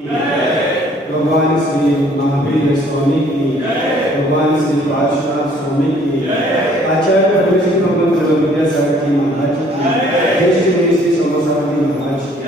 भगवान श्री महावीर स्वामी की, भगवान श्री पार्श्वनाथ स्वामी की, आचार्य परमेश्वर प्रबंध विद्यासागर जी महाराज की, श्री सोमसागर जी महाराज की।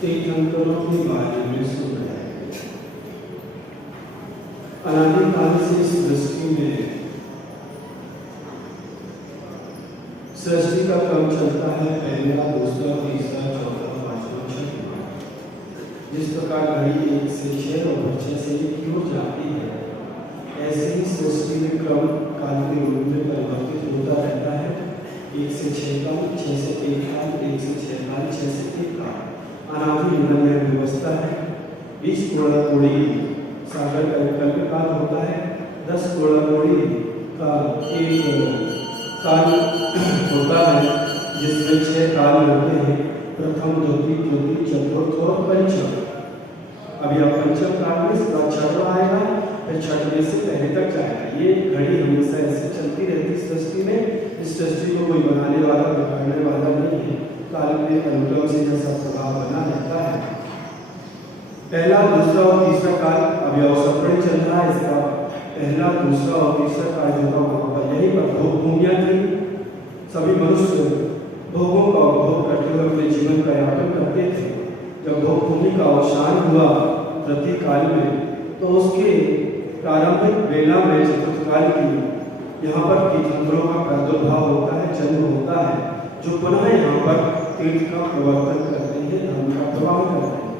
तीर्थंकरों के बारे में सुन रहे हैं। अनादिकाल से इस सृष्टि में सृष्टि का क्रम चलता है पहला, दूसरा, तीसरा, चौथा, पांचवा, छठवां। जिस प्रकार घड़ी 1 से 6 और 6 से 1 की ओर जाती है, ऐसे ही सृष्टि में क्रम काल के रूप में परिवर्तित होता रहता है। 1 से 6 काल, 6 से 1 काल, 1 से 6 काल, 6 से 1 काल अनादि निर्णय व्यवस्था है। 20 कोड़ा कोड़ी सागर का विकल्प काल होता है। 10 कोड़ा कोड़ी का एक काल होता है जिसमें 6 काल होते हैं, प्रथम, द्वितीय, तृतीय, चतुर्थ और पंचम। अब यह पंचम काल में इसका छठवां आएगा, फिर छठवें से पहले तक जाएगा। ये घड़ी हमेशा ऐसे चलती रहती है सृष्टि में। इस सृष्टि को कोई बनाने वाला, बिगाड़ने वाला नहीं है। काल में अनुक्रम से जैसा प्रभाव बना रहता है। पहला, दूसरा और तीसरा काल अब अवसर्पणी चल रहा है। इसका पहला, दूसरा और तीसरा काल जो था वहाँ पर यहीं पर भोग भूमियाँ थी। सभी मनुष्य भोगों का उपभोग करते हुए अपने जीवन का यापन करते थे। जब भोग भूमि का अवसान हुआ प्रति काल में, तो उसके प्रारंभिक वेला में चतुर्थकाल की यहाँ पर तीर्थंकरों का प्रादुर्भाव होता है, जन्म होता है, जो पुनः यहाँ पर तीर्थ का प्रवर्तन करते हैं, धर्म का प्रभाव करते हैं।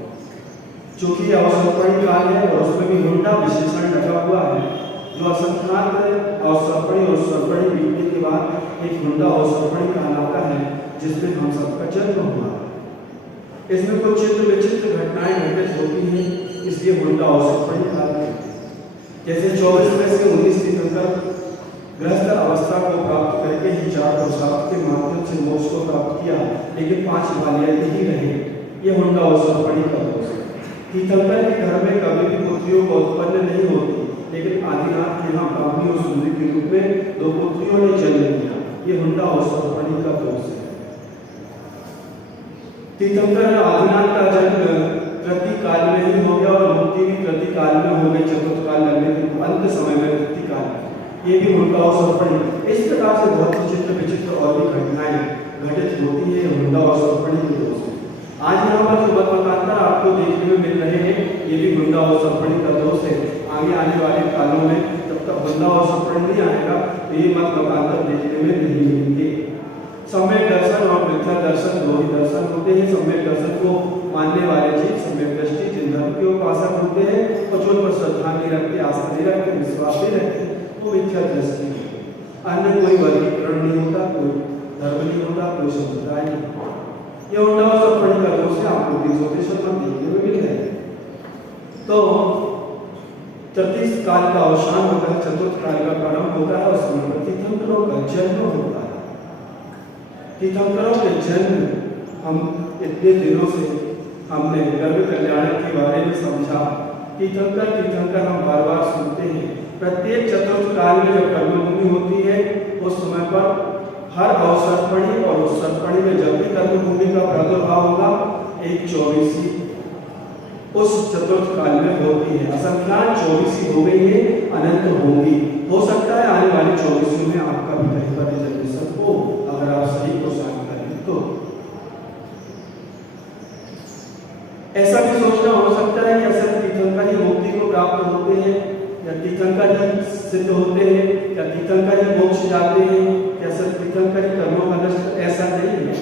चूंकि अवसर्पणी काल है और उसमें भी हुंडा विशेषण लगा हुआ है, जो असंख्यात अवसर्पणी और सर्पणी बीतने के बाद एक हुंडा अवसर्पणी काल आता है, जिसमें हम सबका जन्म हुआ। इसमें कुछ चित्र विचित्र घटनाएं घटित होती हैं, इसलिए हुंडा अवसर्पणी काल है। जैसे 24 में से 19 तीर्थंकर गृहस्थ अवस्था को प्राप्त करके ही 4 पुरुषार्थ के माध्यम से मोक्ष को प्राप्त किया, लेकिन 5 बालियाँ ही रहे। ये हुंडा अवसर्पणी का दोष है। तीर्थंकर के घर में कभी भी पुत्रियों को उत्पन्न नहीं होती, लेकिन आदिनाथ के यहाँ ब्राह्मणी और सुंदरी के रूप में 2 पुत्रियों ने जन्म लिया। ये हुंडा अवसर्पणी का दोष है। तीर्थंकर आदिनाथ का जन्म कृति काल में ही हो गया और मुक्ति भी कृति काल में हो गई। चतुर्थ काल लगने के अंत समय में कृति काल, ये भी हुंडा अवसर्पणी। इस प्रकार से बहुत विचित्र विचित्र और भी घटनाएं घटित होती है। हुंडा अवसर्पणी के दोष है। आज यहाँ पर जो मत मतांतर आपको देखने में मिल रहे हैं, ये भी हुंडा अवसर्पणी का दोष है। आगे आने वाले कालों में जब तक हुंडा अवसर्पणी नहीं आएगा, तो ये मत मतांतर देखने में नहीं मिलेंगे। सम्यक दर्शन और मिथ्या दर्शन 2 ही दर्शन होते हैं। सम्यक दर्शन को मानने वाले जीव सम्यक दृष्टि, जिन धर्म के उपासक होते हैं और जो उन पर श्रद्धा नहीं रखते, आस्था नहीं रखते, विश्वास नहीं रखते, वो मिथ्या दृष्टि। अन्य कोई वर्गीकरण नहीं होता, कोई धर्म नहीं होता, कोई संप्रदाय नहीं होता। ये हुंडा अवसर्पणी का दोष है। आपको 363 देखने में मिल गए। तो 33 काल का अवसान होता है, चतुर्थ काल का प्रारंभ होता है और समय पर तीर्थंकरों का जन्म होता है। तीर्थंकरों के जन्म हम इतने दिनों से हमने गर्भ कल्याण के बारे में समझा। तीर्थंकर हम बार बार सुनते हैं। प्रत्येक चतुर्थ काल में जब कर्मभूमि होती है, उस समय पर हर अवसर्पणी और उस सर्पणी में जब भी कर्मभूमि का प्रादुर्भाव होगा, एक 24 उस चतुर्थ काल में होती है। असंख्यात 24 हो गई है, अनंत होंगी। हो सकता है आने वाले 24 में आपका भी कहीं पर रिजर्वेशन हो, अगर आप सही पोशाक करें तो। ऐसा भी सोचना हो सकता है कि असल तीर्थंकर ही मुक्ति को प्राप्त होते हैं, या तीर्थंकर ही सिद्ध होते हैं, या तीर्थंकर ही मोक्ष जाते हैं, या असल तीर्थंकर ही कर्मों का नष्ट। ऐसा नहीं है।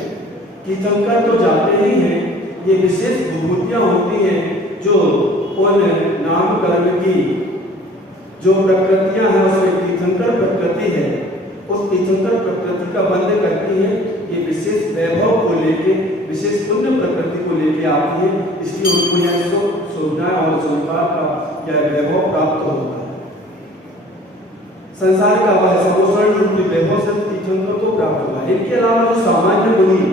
तीर्थंकर तो जाते ही हैं। ये विशेष विभूतियां होती हैं जो उन नाम कर्म की जो प्रकृतियां हैं, उसमें तीर्थंकर प्रकृति है, उस तीर्थंकर प्रकृति का बंध करती है। ये विशेष वैभव को लेके, विशेष पुण्य प्रकृति को लेके आती है, इसलिए उनको यह सुविधा और संसार का यह वैभव प्राप्त होता है। संसार का वह सर्वस्वर्ण रूपी वैभव से तीर्थंकर को प्राप्त हुआ। इनके अलावा जो सामान्य मुनि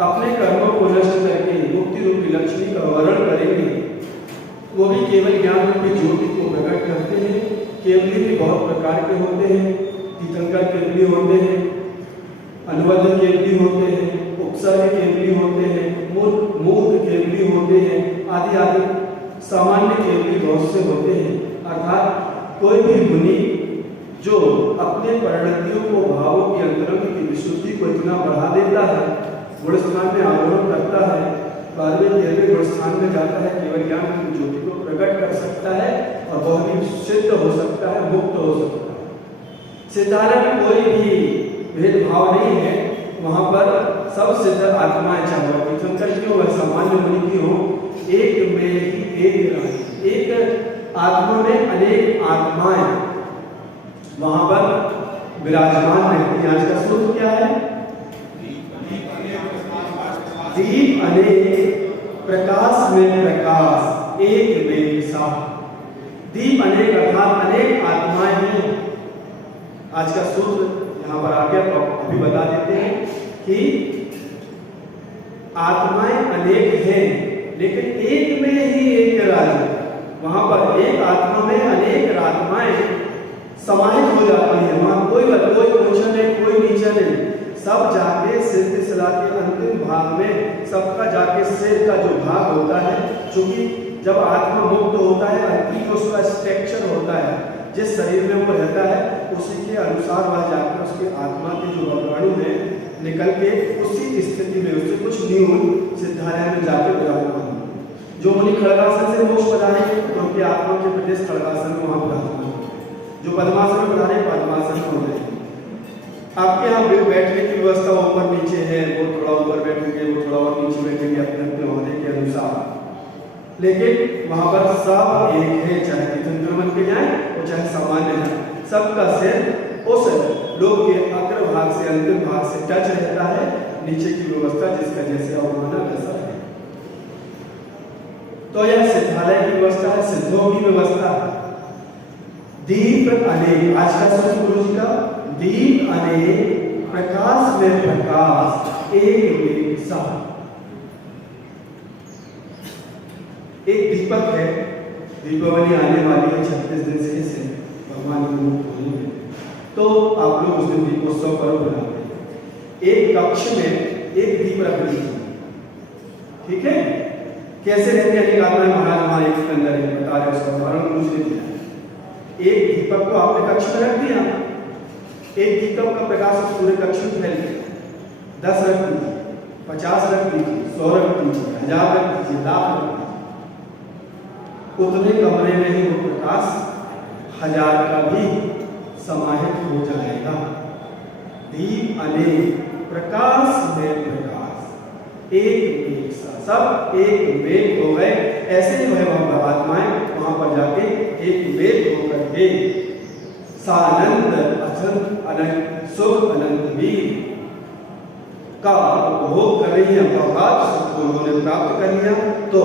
अपने कर्मों को नष्ट करके मुक्ति रूपी लक्ष्मी का वर्ण करेंगे, वो भी केवल ज्ञान रूपी ज्योति को प्रकट करते हैं। केवली भी बहुत प्रकार के होते हैं। तीर्थंकर केवली होते हैं, अनुबद्ध केवली होते हैं, उपसर्ग केवली होते हैं, मूर्ख केवली होते हैं, आदि आदि सामान्य केवली बहुत से होते हैं। अर्थात कोई भी मुनि जो अपने परिणतियों को, भावों की अंतरंग की विशुद्धि को इतना बढ़ा देता है, गुण स्थान में आरोहण करता है 12वें 13वें गुणस्थान में जाता है, केवल ज्ञान की ज्योति को प्रकट कर सकता है और वह भी सिद्ध हो सकता है, मुक्त हो सकता है। सिद्धालय में कोई भी भेदभाव नहीं है, वहां पर सब सिद्ध आत्माएं, चाहे वह तीर्थंकर की हो वह सामान्य मुनि की हो, एक में ही एक रानी, एक आत्मा में अनेक आत्माएं वहां पर विराजमान रहती हैं। आज का सूत्र क्या है? दीप अनेक प्रकाश में प्रकाश, एक में साफ। दीप अनेक अर्थात अनेक आत्माएं हैं। आज का सूत्र यहाँ पर आ गया, तो अभी बता देते हैं कि आत्माएं अनेक हैं लेकिन एक में ही एक राज। वहां पर एक आत्मा में अनेक आत्माएं समाहित हो जाती है। वहां कोई ऊंचा नहीं, कोई नीचा नहीं, सब जाके सिलसिला के अंतिम भाग में सबका जाके सिर का जो भाग होता है, क्योंकि जब आत्मा मुक्त होता है अंतिम उसका स्ट्रक्चर होता है, जिस शरीर में वो रहता है उसी के अनुसार वह जाकर उसके आत्मा के जो परमाणु है निकल के उसी स्थिति में उससे कुछ न्यून सिद्धालय में जाके विराजमान। जो मुनि खड़गासन से मोक्ष पधारे तो उनके आत्मा के प्रदेश खड़गासन में वहां विराजमान, जो पद्मासन में पधारे पद्मासन में होते हैं। आपके यहाँ बैठने की व्यवस्था ऊपर नीचे है, वो थोड़ा ऊपर बैठेंगे, वो थोड़ा और नीचे बैठेंगे अपने अपने होने के अनुसार, लेकिन वहां पर सब एक है, चाहे तीर्थंकर बन के जाए और चाहे सामान्य जाए, सबका सिर उस लोक के अग्र भाग से अंतिम भाग से टच रहता है। नीचे की व्यवस्था जिसका जैसे अवमाना वैसा है। तो यह सिद्धालय की व्यवस्था है, सिद्धों की व्यवस्था है। दीप अनेक, आज का सूत्र गुरु जी का, दीप अनेक प्रकाश में प्रकाश, एक में साफ। एक दीपक है, दीपावली आने वाली है 36 दिन से भगवान की मूर्ति है, तो आप लोग उस दिन दीपोत्सव पर्व बनाते हैं। एक कक्ष में एक दीप रख लीजिए, ठीक है? कैसे रहते हैं महाराज वहां एक के अंदर बता रहे, उसका उदाहरण मुझे दिया। एक दीपक को आपने कक्ष में रख दिया, एक दीपक का प्रकाश पूरे कक्ष में फैल गया। 10 रख दीजिए, 50 रख दीजिए, 100 रख दीजिए, 1000 रख दीजिए, लाख रख दीजिए, उतने कमरे में ही वो प्रकाश 1000 का भी समाहित हो जाएगा। दीप अनेक प्रकाश में प्रकाश, एक में सब एक मेल हो गए। ऐसे ही वह आत्माएं वहां पर जाके एक मेल होकर के सानंद अनंत अनंत सुख अनंत वीर का उपभोग कर रही है। सुख को उन्होंने प्राप्त कर लिया, तो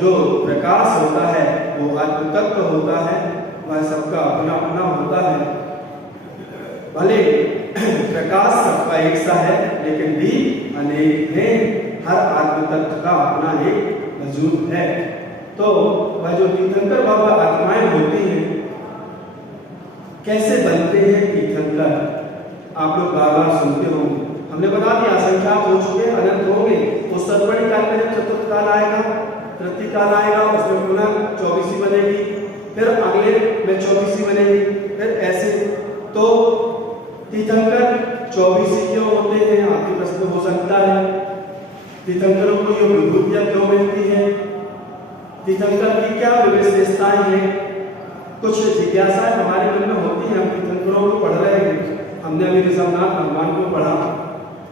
जो प्रकाश होता है वो आत्म तत्व होता है, वह सबका अपना अपना होता है। भले प्रकाश सबका एक सा है लेकिन दीप अनेक हैं, हर आत्म तत्व का अपना एक वजूद है। तो वह जो तीर्थंकर बाबा आत्माएं होती हैं, कैसे बनते हैं तीर्थंकर, आप लोग बार बार सुनते होंगे। हमने बता दिया असंख्यात हो चुके, अनंत होंगे। उस सतपड़ी काल में जब चतुर्थ काल आएगा, तृतीय काल आएगा, उसमें पुनः 24 बनेगी, फिर अगले में 24 बनेगी, फिर ऐसे। तो तीर्थंकर 24 क्यों होते हैं, आपके प्रश्न हो सकता है। तीर्थंकरों को ये विभूतियां क्यों मिलती है, तीर्थंकर की क्या विशेषताएं हैं, कुछ जिज्ञासाएं हमारे मन में होती हैं। हम तीर्थंकरों को पढ़ रहे हैं, हमने अभी ऋषभनाथ भगवान को पढ़ा,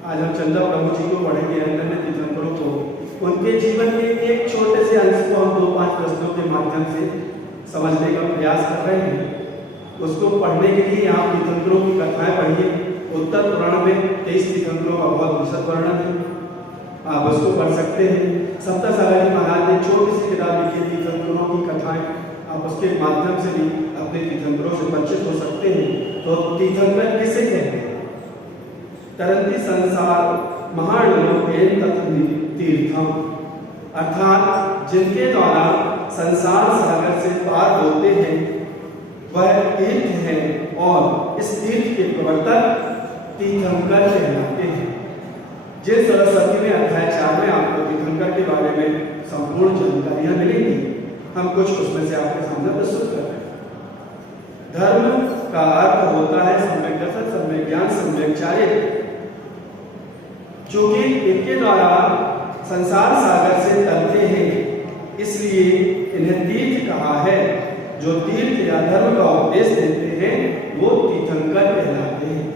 आज हम चंदा प्रभु जी को पढ़ेंगे, अन्य तीर्थंकरों को। उनके जीवन के एक छोटे से अंश को हम 2-5 प्रश्नों के माध्यम से समझने का प्रयास कर रहे हैं। उसको पढ़ने के लिए आप तीर्थंकरों की कथाएं पढ़िए। उत्तर पुराण में 23 तीर्थंकरों का बहुत विशद वर्णन है, आप उसको पढ़ सकते हैं। सप्तसागरी महाराज ने छोटी सी किताब लिखी तीर्थंकरों की कथाएं, आप उसके माध्यम से भी अपने तीर्थंकरों से परिचित हो सकते हैं। तो तीर्थंकर किसे कहते हैं? तरंती संसार महान तीर्थम, अर्थात जिनके द्वारा संसार सागर से पार होते हैं वह तीर्थ हैं, और इस तीर्थ के प्रवर्तक तीर्थंकर कहलाते हैं। जिस सरस्वती में अध्याय 4 में आपको तीर्थंकर के बारे में संपूर्ण जानकारियां मिलेंगी, हम कुछ उसमें से आपके सामने प्रस्तुत कर रहे हैं। धर्म का अर्थ होता है सम्यक दर्शन, सम्यक ज्ञान, सम्यक चारित्र। चूंकि इनके द्वारा संसार सागर से तरते हैं, इसलिए इन्हें तीर्थ कहा है। जो तीर्थ या धर्म का उपदेश देते हैं वो तीर्थंकर कहलाते हैं।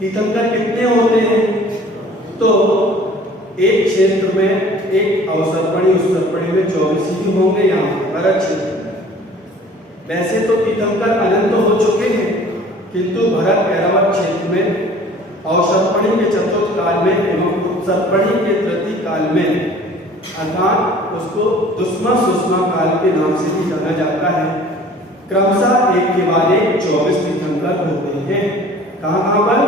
तीर्थंकर कितने होते हैं? तो एक क्षेत्र में एक अवसर्पणी उत्सर्पणी में 24 ही होंगे। यहाँ भरत क्षेत्र वैसे तो तीर्थंकर अनंत हो चुके हैं, किंतु भरत ऐरावत क्षेत्र में अवसर्पणी के चतुर्थ काल में एवं उत्सर्पणी के तृतीय काल में, अर्थात उसको दुष्मा सुषमा काल के नाम से भी जाना जाता है, क्रमशः एक के बाद एक 24 तीर्थंकर होते हैं। कहाँ पर?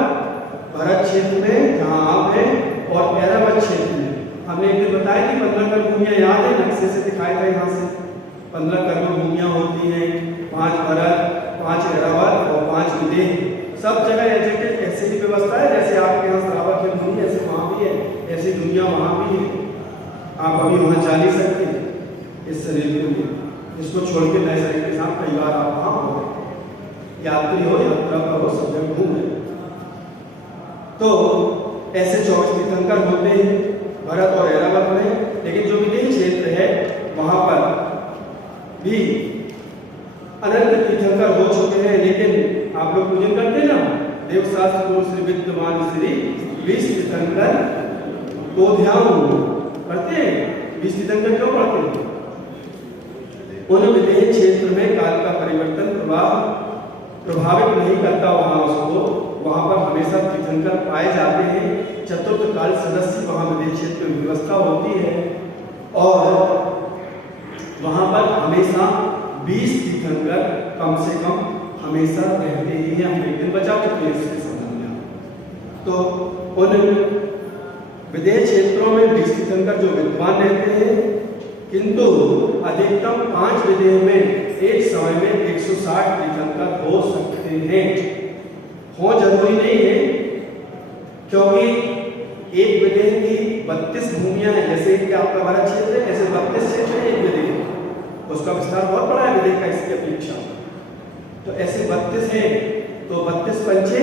भरत क्षेत्र में जहाँ आप हैं, और ऐरावत क्षेत्र में। हमने एक दिन बताया कि 15 कर्म भूमियाँ याद है, नक्शे से दिखाया था यहाँ से 15 कर्म भूमियाँ होती हैं, 5 भरत, 5 ऐरावत और 5 विदेह। सब जगह एजेंटेड ऐसे ही व्यवस्था है, जैसे आपके यहाँ श्रावक है भूमि, ऐसे वहाँ भी है, ऐसी दुनिया वहाँ भी है। आप अभी वहाँ जा नहीं सकते इस शरीर में, इसको छोड़ के नए शरीर के साथ कई बार आप वहाँ हो, यात्री हो, यात्रा पर हो, सब जगह घूमे। तो ऐसे 24 तीर्थंकर होते हैं भरत और ऐरावत में। लेकिन जो विदेह क्षेत्र है वहाँ पर भी अनंत तीर्थंकर हो चुके हैं। लेकिन आप लोग पूजन करते ना, देवशास्त्र गुरु श्री विद्यमान श्री 20 तीर्थंकर को ध्यान करते हैं। 20 तीर्थंकर क्यों पढ़ते हैं? उन विदेह क्षेत्र में काल का परिवर्तन प्रभावित नहीं करता, वहां पर हमेशा तीर्थंकर पाए जाते हैं। चतुर्थ काल सदस्य वहां विदेह क्षेत्र में व्यवस्था होती है और वहां पर हमेशा 20 तीर्थंकर कम से कम हमेशा रहते ही हैं। हम एक दिन बचा चुके हैं इसके संबंध में। तो उन विदेह क्षेत्रों में 20 तीर्थंकर जो विद्वान रहते हैं, किंतु अधिकतम 5 विदेह में एक समय में 160 तीर्थंकर हो सकते हैं। हो जरूरी नहीं है, क्योंकि एक विदेह की 32 भूमियां हैं। जैसे कि आपका भरत क्षेत्र है, ऐसे 32 क्षेत्र है एक विदेह, उसका विस्तार बहुत बड़ा है विदेह का इसकी अपेक्षा। तो ऐसे 32 हैं, तो 32 पंचे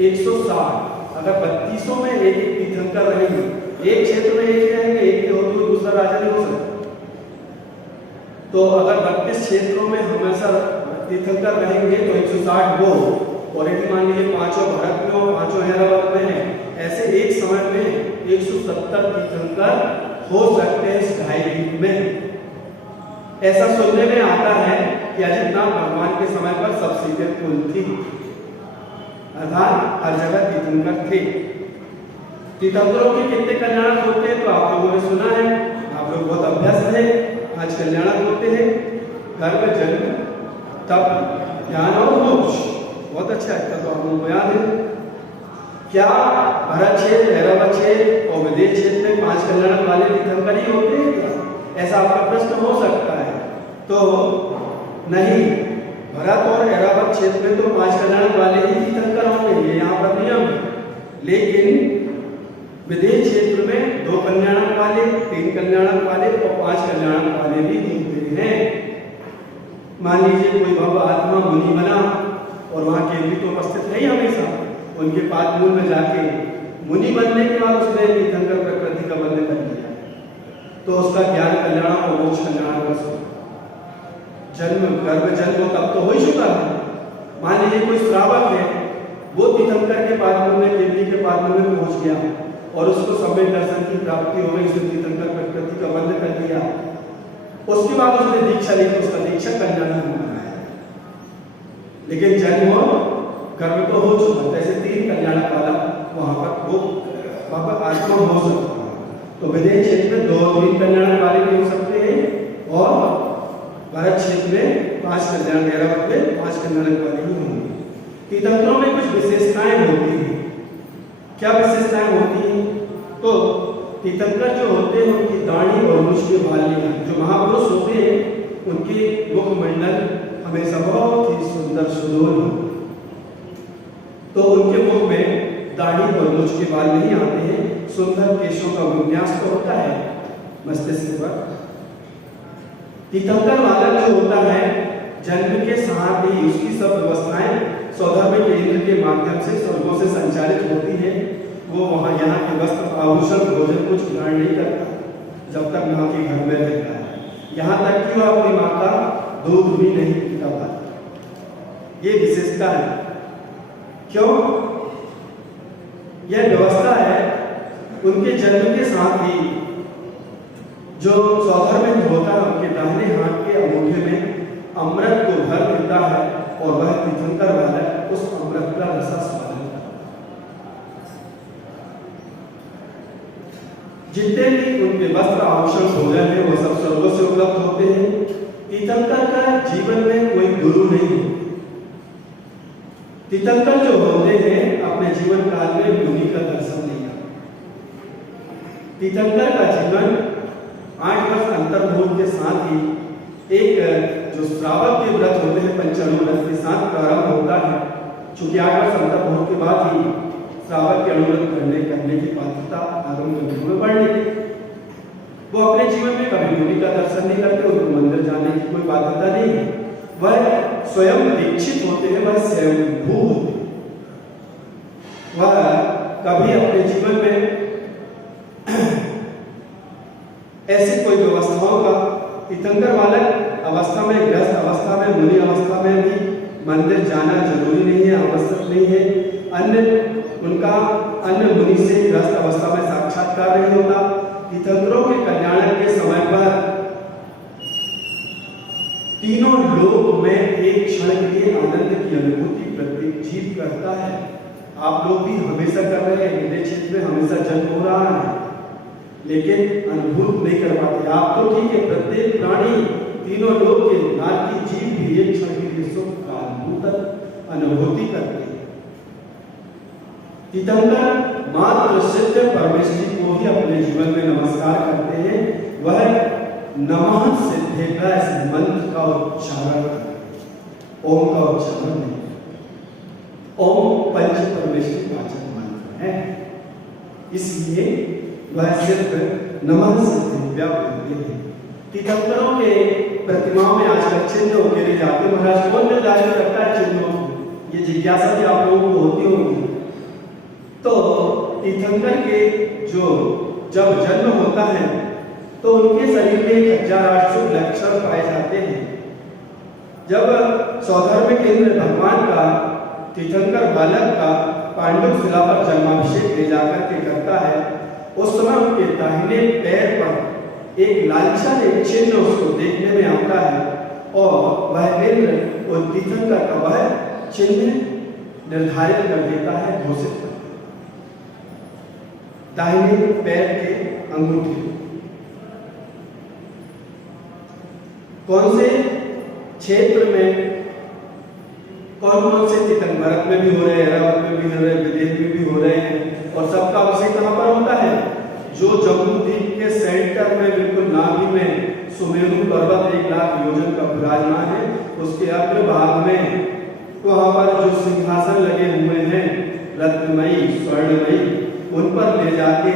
160। अगर 32 में एक एक तीर्थंकर रहेंगे, एक क्षेत्र में एक रहेंगे, एक के हो तो दूसरा राजा नहीं हो सकता। तो अगर 32 क्षेत्रों में हमेशा तीर्थंकर रहेंगे तो 160 वो, और यदि मान लीजिए 5 भरत में और 5 ऐरावत में है, ऐसे एक समय में 170 तीर्थंकर हो सकते हैं इस ढाई युग में। ऐसा सुनने में आता है कि अजितनाथ भगवान के समय पर सब सीटें फुल थी, अर्थात हर जगह तीर्थंकर थे। तीर्थंकरों के कितने कल्याण होते हैं तो आप लोगों ने सुना है, आप लोग बहुत अभ्यस्त है। आज कल्याण होते हैं गर्भ, जन्म, तप, ज्ञान और मोक्ष। बहुत अच्छा है, तो आप लोगों को याद है। क्या भरत क्षेत्र, ऐरावत क्षेत्र और विदेह क्षेत्र में 5 कल्याण वाले तीर्थंकर ही होते हैं क्या? ऐसा आपका प्रश्न हो सकता है। तो नहीं, भरत और ऐरावत क्षेत्र में तो 5 कल्याण वाले ही तीर्थंकर होंगे, ये यहाँ पर नियम है। लेकिन विदेह क्षेत्र में 2 कल्याण वाले, 3 कल्याण वाले और 5 कल्याण वाले भी होते हैं। मान लीजिए कोई भव्य आत्मा मुनि बना और वहाँ केवली तो उपस्थित नहीं हमेशा, उनके पाद मूल में जाके मुनि बनने के बाद उसने तीर्थंकर प्रकृति का बंधन कर दिया, तो उसका ज्ञान कल्याण और मोक्ष कल्याण का जन्म, गर्भ जन्म तब तो हो ही चुका है। मान लीजिए कोई श्रावक है, वो तीर्थंकर के पाद मूल में, केवली के पाद मूल में पहुंच गया और उसको सम्यक दर्शन की प्राप्ति हो गई, उसने तीर्थंकर प्रकृति का बंधन कर दिया। उसके बाद उसने दीक्षा ली तो उसका दीक्षा कल्याण होना है। लेकिन जन्म कर्म तो हो चुका, जैसे 3 कल्याण वाला वहां पर आत्मा हो सकता है। तो विदेह क्षेत्र में 2-3 कल्याण वाले भी हो सकते हैं और भरत क्षेत्र में 5 कल्याण, ऐरावत में 5 कल्याण वाले ही होंगे। तीर्थंकरों में कुछ विशेषताएं होती हैं। क्या विशेषताएं होती हैं? तो तीर्थंकर जो होते हैं उनकी दाढ़ी और मुछ के बाल नहीं, जो महापुरुष होते हैं उनके मुखमंडल हमेशा बहुत ही सुंदर सुडोल, तो उनके मुख में दाढ़ी और मुछ के बाल नहीं आते हैं। सुंदर केशों का विन्यास तो होता है मस्तिष्क पर। तीर्थंकर वाला जो होता है जन्म के साथ ही उसकी सब व्यवस्थाएं स्वधर्म केंद्र के माध्यम से स्वर्गों से संचालित होती है। वो वहाँ यहाँ के वस्त्र आभूषण भोजन कुछ ग्रहण नहीं करता जब तक माँ के घर में रहता है। यहाँ तक कि वह अपनी माँ का दूध भी नहीं पीता था। ये विशेषता है। क्यों? यह व्यवस्था है उनके जन्म के साथ ही जो सौधर्मित होता है उनके दाहिने हाथ के अंगूठे में अमृत को भर देता है और वह तीर्थंकर बालक उस अमृत का रसा स्वादन करता है। जितने भी उनके वस्त्र आभूषण भोजन है वो सब स्वर्गों से उपलब्ध होते हैं। तीर्थंकर का जीवन में कोई गुरु नहीं है। तीर्थंकर जो होते हैं अपने जीवन काल में मुनि का दर्शन नहीं करते। तीर्थंकर का जीवन 8 वर्ष अंतर्भूत के साथ ही एक जो श्रावक के व्रत होते हैं पंचाणु व्रत के साथ प्रारंभ होता है। चूंकि 8 वर्ष अंतर्भूत के बाद ही श्रावक के अनुव्रत करने की पात्रता आगम ग्रंथों में बढ़ लेती। वो अपने जीवन में कभी मुनि का दर्शन नहीं करते, उनको मंदिर जाने की कोई बाध्यता नहीं है। वह स्वयं दीक्षित होते हैं, वह स्वयंभू होते हैं। वह कभी अपने जीवन में ऐसी कोई व्यवस्थाओं का तीर्थंकर बालक अवस्था में, गृहस्थ अवस्था में, मुनि अवस्था में भी मंदिर जाना जरूरी नहीं है, आवश्यक नहीं है। उनका अन्य मुनि से गृहस्थ अवस्था में साक्षात्कार नहीं होता। तीर्थंकरों के कल्याण के समय पर तीनों लोक में एक क्षण के लिए आनंद की अनुभूति प्रत्येक जीव करता है। आप लोग भी हमेशा कर रहे हैं, मेरे क्षेत्र में हमेशा जन्म हो रहा है, लेकिन अनुभूत नहीं कर पाते। आप तो ठीक है, प्रत्येक प्राणी तीनों लोग के नाथ की जीव भी एक क्षण के लिए सुख का अनुभूति करते हैं। तीर्थंकर मात्र सिद्ध परमेश्वरी को ही अपने जीवन में नमस्कार करते हैं। वह नमः सिद्धेभ्यः इस मंत्र का उच्चारण, ओम का उच्चारण नहीं। ओम पंच परमेश्वरी वाचक मंत्र है, इसलिए वह सिर्फ नमः सिद्धेभ्यः बोलते हैं। तीर्थंकरों के प्रतिमाओं में आजकल चिन्ह उकेरे जाते हैं। महाराज कौन निर्धारित करता है चिन्हों को? ये जिज्ञासा भी आप लोगों को होती होगी। तो तीर्थंकर के जो जब जन्म होता है तो उनके शरीर में 1008 शुभ लक्षण पाए जाते हैं। जब सौधर्म केंद्र भगवान का तीर्थंकर बालक का पांडव शिला पर जन्माभिषेक ले जाकर के करता है, उस समय उनके दाहिने पैर पर एक लालचा एक चिन्ह उसको देखने में आता है और वह इंद्र और तीर्थंकर का वह चिन्ह निर्धारित कर देता है, घोषित कर देता है। दाहिने पैर के अंगूठे कौन से क्षेत्र में कौन से तीर्थंकर, भारत में भी हो रहे हैं, ऐरावत में भी हो रहे हैं, विदेश में भी हो रहे हैं। और सबका अभिषेक कहां पर होता है? जो जम्बूद्वीप के सेंटर में बिल्कुल नाभि में सुमेरु पर्वत 1 लाख योजन का विराजमान है, उसके अग्रभाग में वहां पर जो सिंहासन लगे हुए हैं रत्नमयी स्वर्णमयी, उन पर ले जाके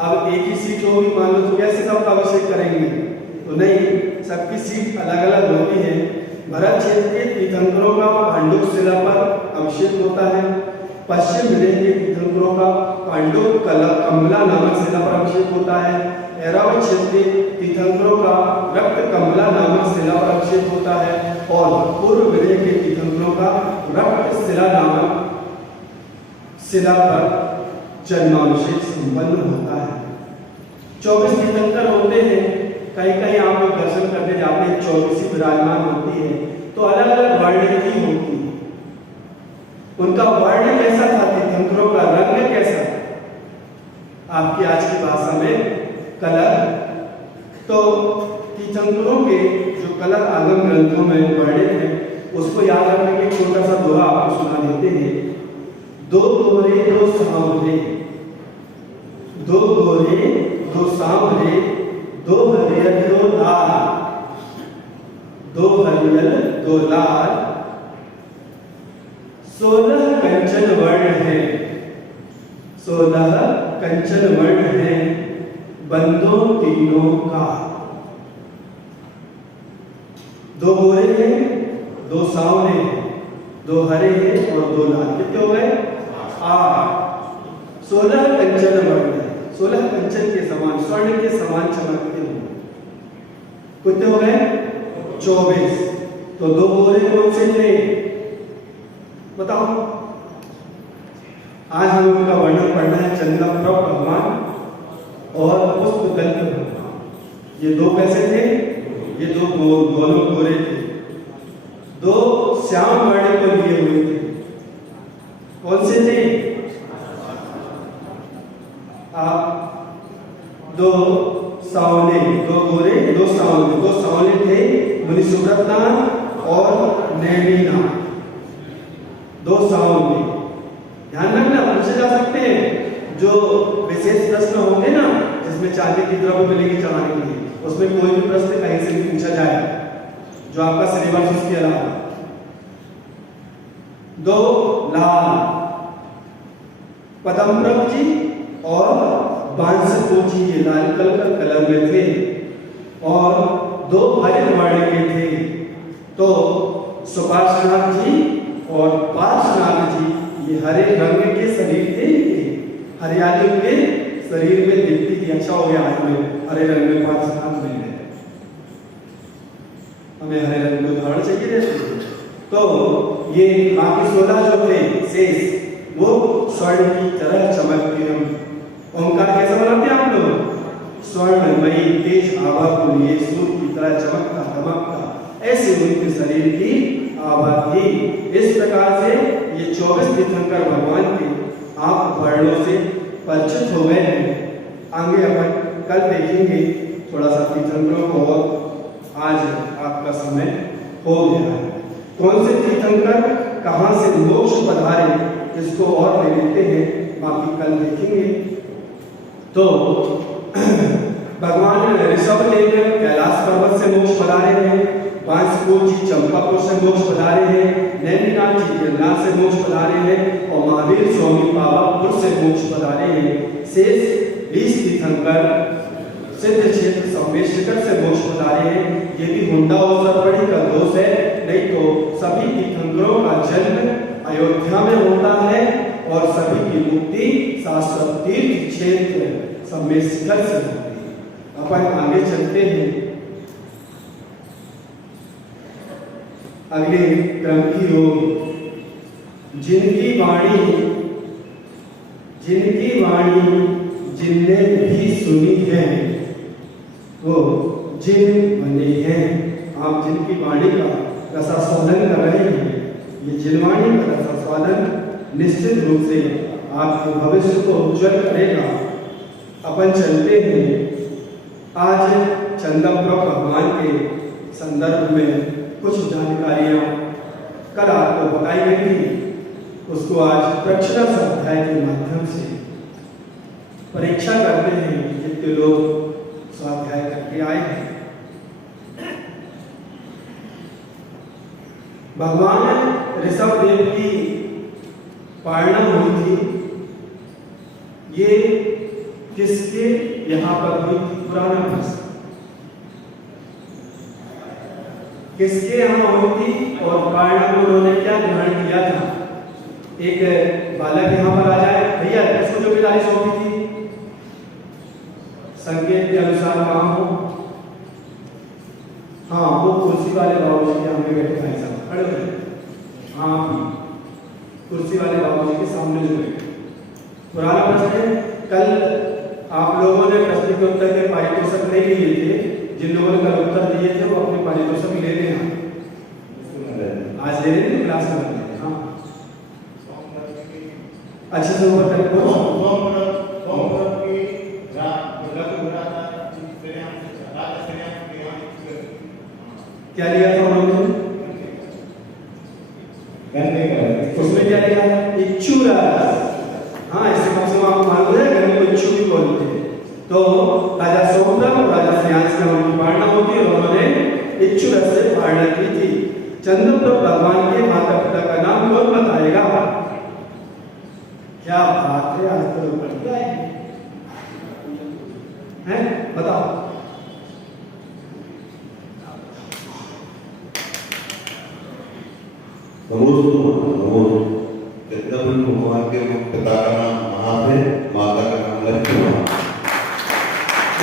अब एक ही सीट होगी मान लो, तो कैसे सबका अभिषेक करेंगे? तो नहीं, सबकी सीट अलग अलग होती है। भरत क्षेत्र के तीर्थंकरों का पांडव शिला पर अभिषेक होता है। पश्चिम विदेश के तीर्थंकरों का पांडव कमला नामक शिला पर अभिषेक होता है। ऐरावत क्षेत्र के तीर्थंकरों का रक्त कमला नामक शिला पर अभिषेक होता है और पूर्व विदेश के तीर्थंकरों का रक्त शिला नामक शिला पर जन्माभिषेक संपन्न होता है। 24 तीर्थंकर होते हैं। कहीं कहीं आप लोग दर्शन करने जाते हैं, 24 विराजमान होती है, तो अलग अलग वर्ण की होती है। उनका वर्ण कैसा था? तीर्थंकरों का रंग कैसा था? आपकी आज की भाषा में कलर। तो तीर्थंकरों के जो कलर आगम ग्रंथों में वर्णित है, उसको याद रखने के छोटा सा दोहा आपको सुना देते हैं। 2 गोरे 2 सांवरे, 2 गोरे 2 सांवरे, 2 हरियर 2 लाल, 2 हरियर 2 लाल, 16 कंचन वर्ण है, 16 कंचन वर्ण है, बंदों तीनों का। 2 गोरे हैं, 2 सांवरे हैं, 2 हरे हैं और 2 लाल। कितने हो गए? 8। 16 कंचन वर्ण, 16 कंचन के समान, स्वर्ण के समान चमकते हो। कितने हो गए? 24। तो 2 गोरे कौन से थे बताओ? आज हम उनका वर्णन पढ़ना है, चंद्रप्रभ भगवान और पुष्पदंत भगवान। ये 2 कैसे थे? ये 2 दोनों गोरे थे, 2 श्याम वर्ण को लिए हुए थे। कौन से थे? आप 2 सावले, 2 गोरे, 2 सावले, 2 सावले थे, मुनि सुब्रता और नैनीना, 2 सावले। ध्यान रखना, पूछे जा सकते हैं जो विशेष प्रश्न होंगे ना, जिसमें चांदी की द्रव्य मिलेगी चढ़ाने के लिए, उसमें कोई भी प्रश्न कहीं से भी पूछा जाए जो आपका सिलेबस उसके अलावा। 2 लाल पदमप्रभ जी और बांसको जी, ये लाल कलर में थे, और 2 हरित वर्ण के थे। तो सुपार्श्वनाथ जी और पार्श्वनाथ जी ये हरे रंग के शरीर थे, हरियाली उनके शरीर में दिखती थी। अच्छा हो गया आज में हरे रंग में पार्श्वनाथ मिल गए, हमें हरे रंग में उदाहरण चाहिए रहते। तो ये बाकी 16 जो थे शेष, वो स्वर्ण की तरह चमकते हम। ओंकार कैसे बनाते हैं आप लोग? स्वर्णमयी तेज आभा को लिए सूर्य की तरह चमकता दमकता, ऐसे उनके शरीर की आभा थी। इस प्रकार से ये 24 तीर्थंकर भगवान के आप वर्णों से परिचित हो गए हैं। आगे अपन कल देखेंगे थोड़ा सा तीर्थंकरों को, और आज आपका समय हो गया है। कौन से तीर्थंकर कहाँ से मोक्ष पधारे, इसको और ले लेते हैं, बाकी कल देखेंगे। तो भगवान ऋषभ लेकर कैलाश पर्वत से मोक्ष पधारे हैं, बांसको जी चंपापुर से मोक्ष पधारे हैं, नैनीनाथ जी गिरनार से मोक्ष पधारे हैं, और महावीर स्वामी पावापुर से मोक्ष पधारे हैं। शेष 20 तीर्थंकर सिद्ध क्षेत्र सोमेश्वर से मोक्ष पधारे हैं। ये भी हुंडा और सरपड़ी का दोष है, नहीं तो सभी तीर्थंकरों का जन्म अयोध्या में होता है और सभी की मुक्ति शाश्वत तीर्थ क्षेत्र सोमेश्वर से होती है। अपन आगे चलते हैं अगले क्रम की ओर। जिनकी वाणी जिनने भी सुनी है वो जिन बने हैं। आप जिनकी वाणी का रसास्वादन कर रहे हैं, ये जिनवाणी का रसास्वादन निश्चित रूप से आपके भविष्य को उज्जवल करेगा। अपन चलते हैं आज चंद्रप्रभ भगवान के संदर्भ में कुछ जानकारियां कल आपको बताई गई थी, उसको आज प्रक्षरा स्वाध्याय के माध्यम से परीक्षा करते हैं कि कितने लोग स्वाध्याय करके आए हैं। भगवान ऋषभ देव की पारणा हुई थी, ये किसके यहाँ पर हुई थी? पुराना प्रश्न, किसके यहाँ हुई थी और पारणा को उन्होंने क्या ग्रहण किया था? एक बालक यहाँ पर आ जाए भैया, इसको जो जिम्मेदारी सौंपी थी संकेत के अनुसार काम हो। हाँ, वो कुर्सी वाले बाबू जी के सामने बैठे भाई साहब खड़े हुए। हाँ, कुर्सी वाले बाबू जी के सामने जो बैठे। पुराना प्रश्न है, कल आप लोगों ने प्रश्न के उत्तर के पारितोषिक नहीं लिए थे। जिन लोगों ने कल उत्तर दिए थे वो अपने पारितोषिक ले लेना, आज ले लेंगे क्लास में। हाँ, अच्छे से ऊपर तक क्या लिया था उन्होंने? उसमें क्या लिया? इच्छु रस। हाँ, इससे कम से कम आप मालूम है गन्ने को इच्छु भी बोलते हैं। तो राजा सोमदत्त और राजा श्रेयांश में उनकी पारणा होती है और उन्होंने इच्छु रस से पारणा की थी। चंद्रप्रभ भगवान के माता पिता का नाम कौन बताएगा? क्या बात है, आज तो बढ़ गया है, बताओ। चंद्रप्रभ भगवान के पिता का नाम महादेव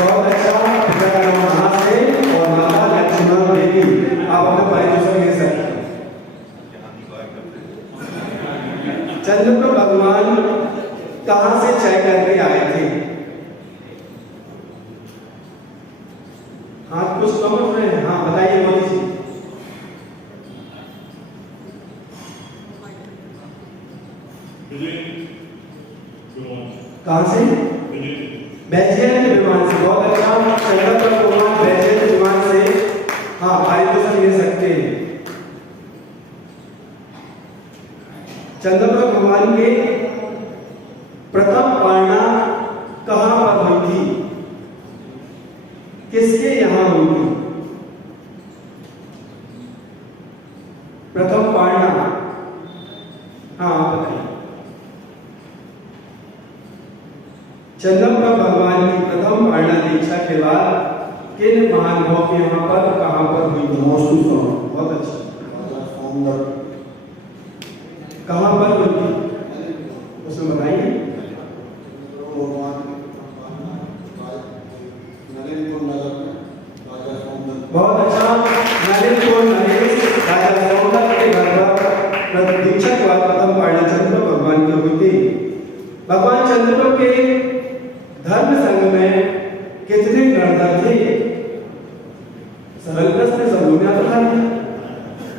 बहुत अच्छा। पिता का नाम महास है और माता लक्ष्मण देवी। आप अपने पारितोषिक ले सकते हैं। चंद्रप्रभ भगवान कहां से चय करके आए थे? हाँ, कुछ कम उठ रहे हैं। हाँ बताइए मोदी जी। कहां से? बैजेंद्र विमान से। बहुत अच्छा। चंद्रप्रभ भगवान बैजेंद्र विमान से हाँ पारितोषिक ले सकते हैं। चंद्रप्रभ भगवान के प्रथम पारणा कहां पर हुई थी? किसके यहां हुई थी प्रथम पारणा? हाँ बताइए। चंद्रप्रभ भगवान की प्रथम पारणा दीक्षा के बाद किन महानुभाव के यहाँ पर कहां पर हुई थी? बहुत अच्छा। कहां पर हुई थी उसमें बताइए। बहुत अच्छा। नलिनपुर नरेश राजा सौंदर के घर पर दीक्षा के बाद प्रथम पारणा चंद्रप्रभ भगवान की हुई थी। भगवान चंद्रप्रभ के धर्म संघ में कितने गणधर थे? सरल प्रश्न, सब लोग ने बता दिया।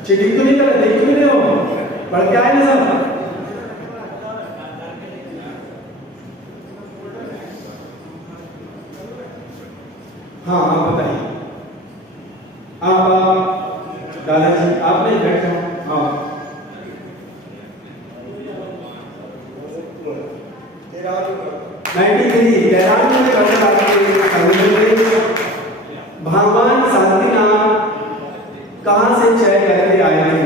चीटिंग तो नहीं कर रहे, देख रहे हो, पढ़ के आए ना सब? हाँ आप बताइए। आप दादाजी आप नहीं बैठे हो? हाँ 93 में भगवान शांतिनाथ कहां से चय करके आए थे?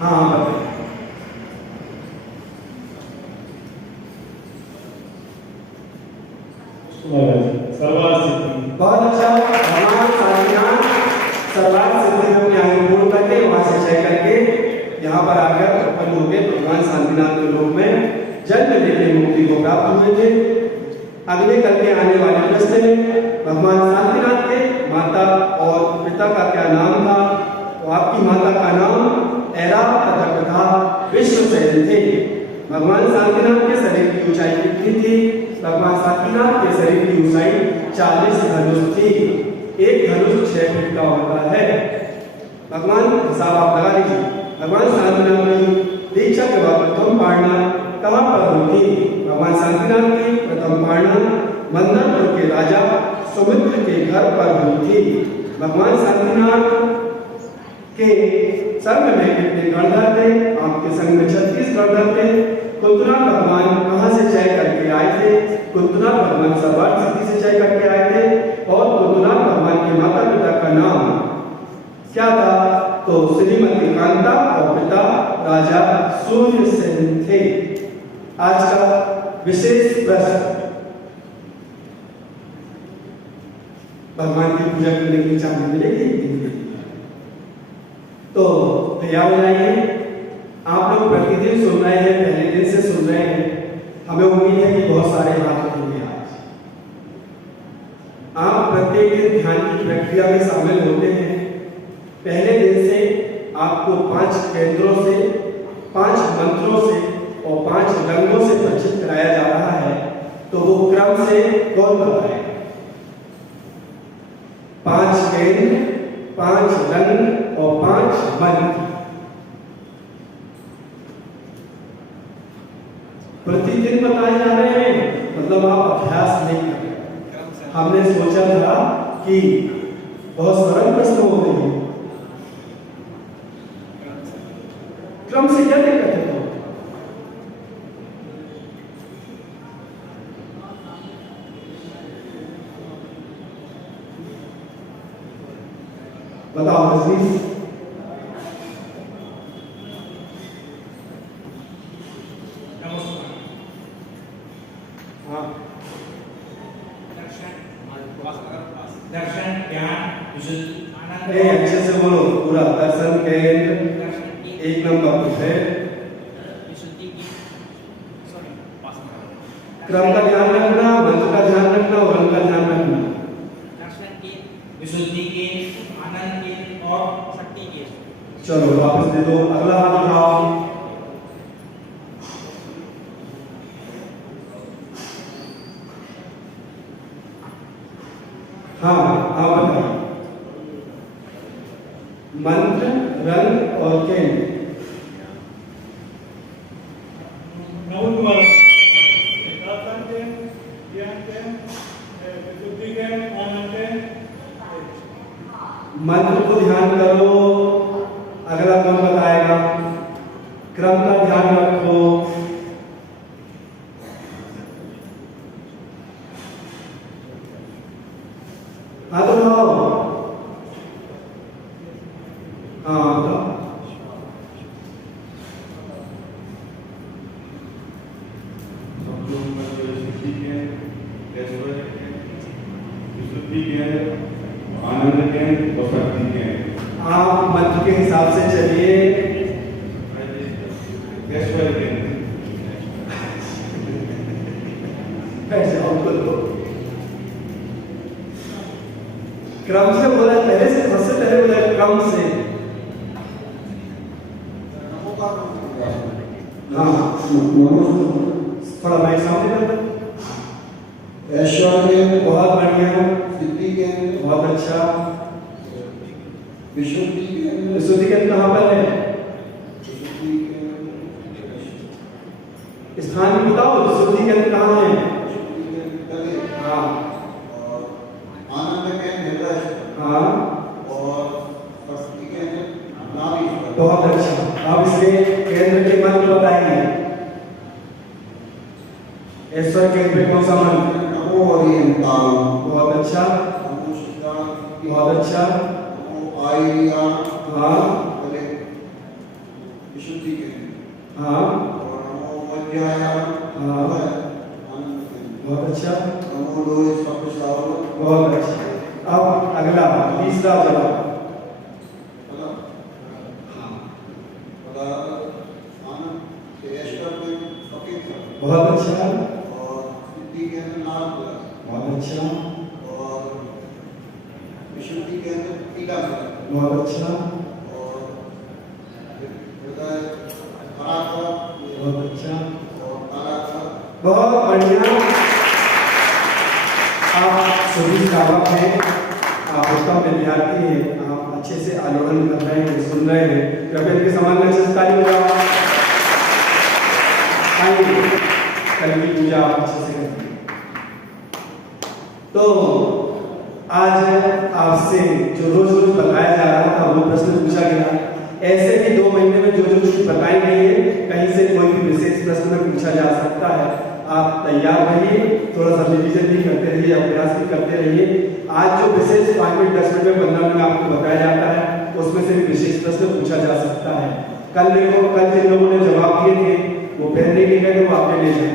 हाँ बताइए। बहुत अच्छा। भगवान शांतिनाथ सर्वार्थ सिद्धि में अपने आयु पूर्ण करके वहां से चय करके यहाँ पर आकर उत्पन्न हो गए। भगवान शांतिनाथ के रूप में जन्म लेके मुक्ति को प्राप्त हुए थे। अगले कल के आने वाले प्रश्न में भगवान शांतिनाथ के माता और पिता का क्या नाम था? तो आपकी माता का नाम ऐरावत तथा विश्वसेन थे। भगवान शांतिनाथ के शरीर की ऊंचाई कितनी थी? भगवान शांतिनाथ के शरीर की ऊंचाई 40 धनुष थी। एक धनुष 6 फीट का होता है। भगवान हिसाब आप लगा लीजिए। भगवान शांतिनाथ की दीक्षा के बाद प्रथम पारणा कहां पर हुई थी? भगवान शांतिनाथ की प्रथम पारणा मंदरपुर के राजा सुमित्र के घर पर हुई थी। भगवान शांतिनाथ के संघ में कितने गणधर थे? आपके संघ में 36 गणधर थे। कुंतनाथ भगवान कहां से चय करके आए थे? कुंतनाथ भगवान सर्वार्थ सिद्धि से चय करके आए थे। और कुंतनाथ भगवान के माता पिता का नाम क्या था? तो श्रीमती कांता और पिता राजा सूर्यसेन थे। आज का विशेष प्रश्न, भगवान की पूजा करने के लिए चांदी मिलेगी? तो तैयार हो जाइए। आप लोग प्रतिदिन सुन रहे हैं, पहले दिन से सुन रहे हैं। हमें उम्मीद है कि बहुत सारे हाथ उठेंगे आज। आप प्रत्येक दिन ध्यान की प्रक्रिया में शामिल होते हैं। पहले दिन से आपको 5 केंद्रों से, 5 मंत्रों से और 5 रंगों से परिचित कराया जा रहा है। तो वो क्रम से कौन बताए? 5 केंद्र, 5 रंग और 5 मंत्र। प्रतिदिन बताए जा रहे हैं, मतलब आप अभ्यास नहीं कर रहे। हमने सोचा था कि बहुत सरल प्रश्न होते हैं। क्रम से क्या दिक्कत है? बताओ रजनीश। हाँ दर्शन ज्ञान अच्छे से बोलो पूरा। दर्शन केंद्र एक नंबर है विशुद्धि की क्रम का ध्यान रखना, मंत्र का ध्यान रखना और रंग का ध्यान रखना। दर्शन की, विशुद्धि की, आनंद की और शक्ति की। चलो वापस दे दो, अगला हाथ उठाओ। हाँ बताओ, मंत्र, रंग और केंद्र। मंत्र को ध्यान करो, अगला क्रम बताएगा। क्रम का ध्यान रखो। हाथ उठाओ। हाँ बताओ। आनंद के और शक्ति के। आप मंत्र के हिसाब से चलिए। क्रम से बोला, पहले से सबसे पहले बोला क्रम से। हाँ थोड़ा माइक सामने कर दो। ऐश्वर्य बहुत बढ़िया, सिद्धि के बहुत अच्छा। विशुद्धि के विशुद्धि के कहाँ पर है? विशुद्धि के स्थान भी बताओ, विशुद्धि के कहाँ है? विशुद्धि के तले। हाँ और आनंद के हृदय हाँ और शक्ति के नाभि पर। बहुत अच्छा। अब इसके केंद्र के मंत्र बताएंगे। ऐश्वर्य केंद्र पे कौन सा मंत्र? नमो हरियंताम। बहुत अच्छा, नमो सिद्धार्थ। बहुत अच्छा। नमो आयरिया। हाँ तले विशुद्धि के। हाँ और नमो मध्याया। हाँ आनंद के। बहुत अच्छा, नमो लोहे सप्तसावर। बहुत अच्छा। अब अगला तीसरा जवाब। आनंद के ऐश्वर्य में सफेद है। बहुत अच्छा, और सिद्धि के अंदर लाल कलर। बहुत अच्छा, और विशुद्धि के अंदर पीला कलर। बहुत अच्छा, और हृदय हरा कलर बहुत अच्छा, और काला कलर। बहुत बढ़िया। आप सभी श्रावक हैं, आप उत्तम विद्यार्थी हैं, आप अच्छे से आलोकन कर रहे हैं, सुन रहे हैं। कृपया इनके समान अच्छे से ताली बजाओ। आइए कल की पूजा आप अच्छे से करें। तो आज आपसे जो रोज रोज बताया जा रहा था वो प्रश्न पूछा गया। ऐसे भी 2 महीने में जो जो चीज बताई गई है, कहीं से कोई भी विशेष प्रश्न में पूछा जा सकता है। आप तैयार रहिए, थोड़ा सा रिवीजन भी करते रहिए, अभ्यास भी करते रहिए। आज जो विशेष 5 मिनट 10 मिनट में 15 मिनट आपको बताया जाता है, उसमें से भी विशेष प्रश्न पूछा जा सकता है। कल जिन लोगों ने जवाब दिए थे वो पेन लेके गए तो वो आपके ले जाए।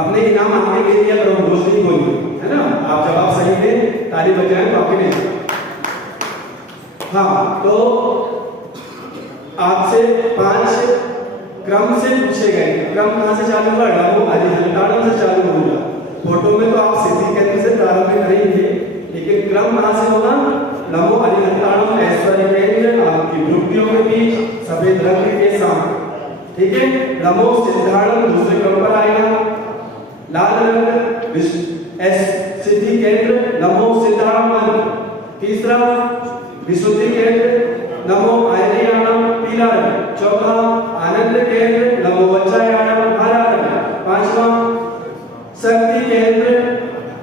अपने इनाम आपने ले लिया करो, रोज नहीं बोलिए, है ना। आप जवाब सही दें, ताली बजाएं तो आपके ले जाए। हाँ तो आपसे 5 क्रम से पूछे गए। क्रम कहाँ से चालू हुआ? नमो हरिहंताणम से चालू होगा। फोटो में तो आप सिद्धि केंद्र से प्रारंभ करेंगे, लेकिन क्रम कहाँ से होगा? नमो हरिहंताणम ऐश्वर्य केंद्र, आपकी भ्रुकुटियों के बीच सफेद रंग के साथ, ठीक है। नमो सिद्धाणम दूसरे क्रम पर आएगा, लाल रंग सिद्धि केंद्र, नमो सिद्धाणम। तीसरा विशुद्धि केंद्र, नमो आयरियाणम पीला रंग। चौथा आनंद केंद्र, नमो वज्रायाणम हरा रंग। पांचवा शक्ति केंद्र,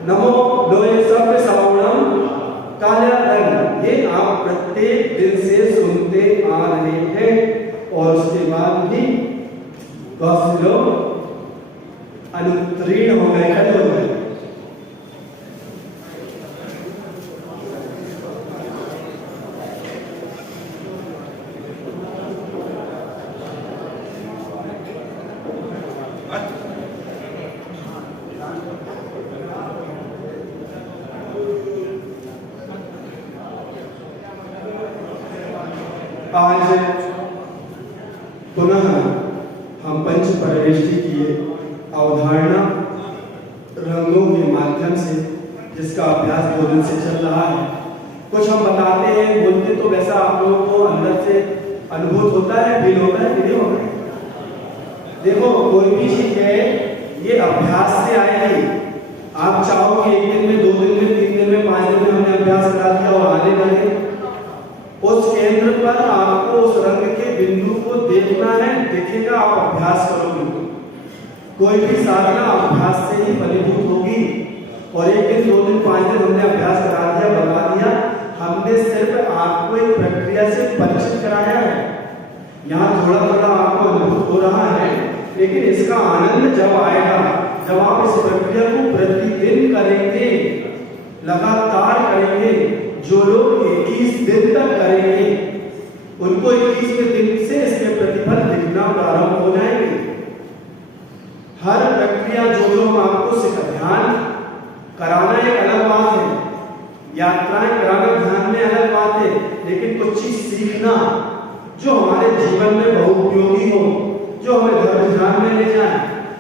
नमो लोहे सप्त सावणम काला रंग। ये आप प्रत्येक दिन से सुनते आ रहे हैं और उसके बाद भी बहुत से लोग अनुत्तीर्ण हो गए, खड़े हो गए। आज पुनः हम पंच परवेष्टि की अवधारणा रंगों के माध्यम से, जिसका अभ्यास 2 दिन से चल रहा है, कुछ हम बताते हैं, बोलते तो वैसा आप लोगों को अंदर से अनुभूत होता है, फील होता है कि नहीं होता है? देखो, कोई भी चीज है ये अभ्यास से आएगी। आप चाहो कि 1 दिन में, 2 दिन में, 3 दिन में, 5 दिन में हमने अभ्यास करा दिया और आने लगे, उस केंद्र पर आपको उस रंग के बिंदु को देखना है, दिखेगा, आप अभ्यास करोगे। कोई भी साधना अभ्यास से ही फलीभूत होगी। और 1 दिन, 2 दिन, 5 दिन हमने अभ्यास करा दिया, बता दिया, हमने सिर्फ आपको एक प्रक्रिया से परिचित कराया है। यहाँ थोड़ा थोड़ा आपको अनुभूत हो रहा है, लेकिन इसका आनंद जब आएगा, जब आप इस प्रक्रिया को प्रतिदिन करेंगे, लगातार करेंगे। जो लोग 21 दिन तक करेंगे, उनको 21वें दिन से इसके प्रतिफल दिखना प्रारंभ हो जाएंगे। हर प्रक्रिया जो हम आपको सिखा, ध्यान कराना एक अलग बात है, यात्राएं कराना ध्यान में अलग बात है, लेकिन कुछ चीज सीखना जो हमारे जीवन में बहुपयोगी हो, जो हमें धर्म ध्यान में ले जाए,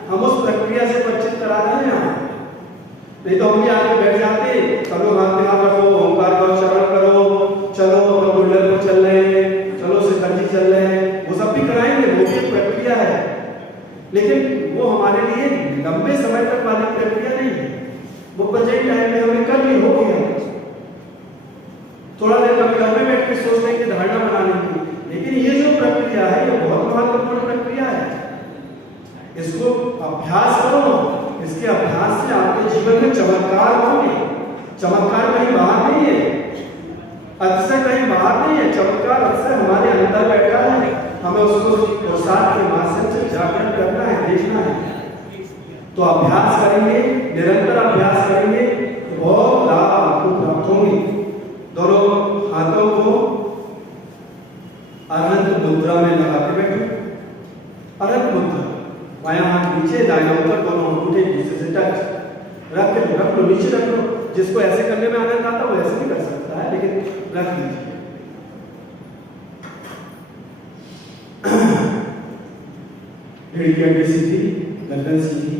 हम उस प्रक्रिया से परिचित करा रहे हैं। नहीं तो हम भी आगे बैठ जाते, चलो हाथ में हाथ रखो, ओंकार का उच्चारण करो, चलो हम गोल्डन पर चल रहे हैं, चलो शिखर जी चल रहे हैं, वो सब भी कराएंगे, वो भी एक प्रक्रिया है, लेकिन वो हमारे लिए लंबे समय तक वाली प्रक्रिया नहीं है। वो प्रेजेंट टाइम में हमें कर ली, हो गया। थोड़ा देर कभी घर में बैठ के सोच लेंगे धारणा बनाने की, लेकिन ये जो प्रक्रिया है ये बहुत महत्वपूर्ण प्रक्रिया है। इसको अभ्यास करो, इसके अभ्यास से आपके जीवन में चमत्कार होंगे। चमत्कार कहीं बाहर नहीं है, अतिशय कहीं बाहर नहीं है, चमत्कार अक्सर हमारे अंदर बैठा है। हमें उसको प्रसाद के माध्यम से जागृत करना है, देखना है। तो अभ्यास करेंगे, निरंतर अभ्यास करेंगे, बहुत लाभ आपको प्राप्त होंगे। दोनों हाथों को अरहंत मुद्रा में लगा के बैठो। अरहंत मुद्रा, बायां हाथ नीचे, दायां ऊपर, दोनों अंगूठे एक दूसरे से टच। रख लो, नीचे रख लो। जिसको ऐसे करने में आनंद आता है वो ऐसे भी कर सकता है, लेकिन रख लीजिए। रीढ़ की हड्डी सीधी, गर्दन सीधी।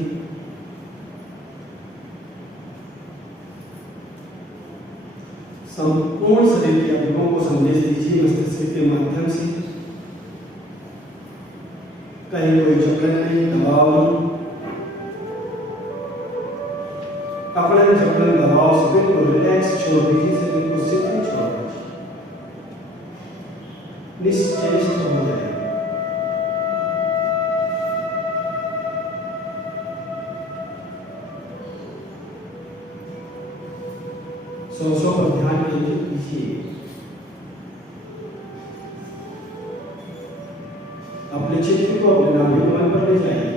संपूर्ण शरीर के अंगों को संदेश दीजिए मस्तिष्क के माध्यम से। कहीं कोई जकड़न नहीं, दबाव नहीं। अकड़न, जकड़न, दबाव से बिल्कुल रिलैक्स छोड़ दीजिए, शरीर को शिथिल छोड़ दीजिए, निश्चेष्ट हो जाए। सांसों पर ध्यान केंद्रित कीजिए। अपने चित्त को अपने नाभिकमंडल पर ले जाइए।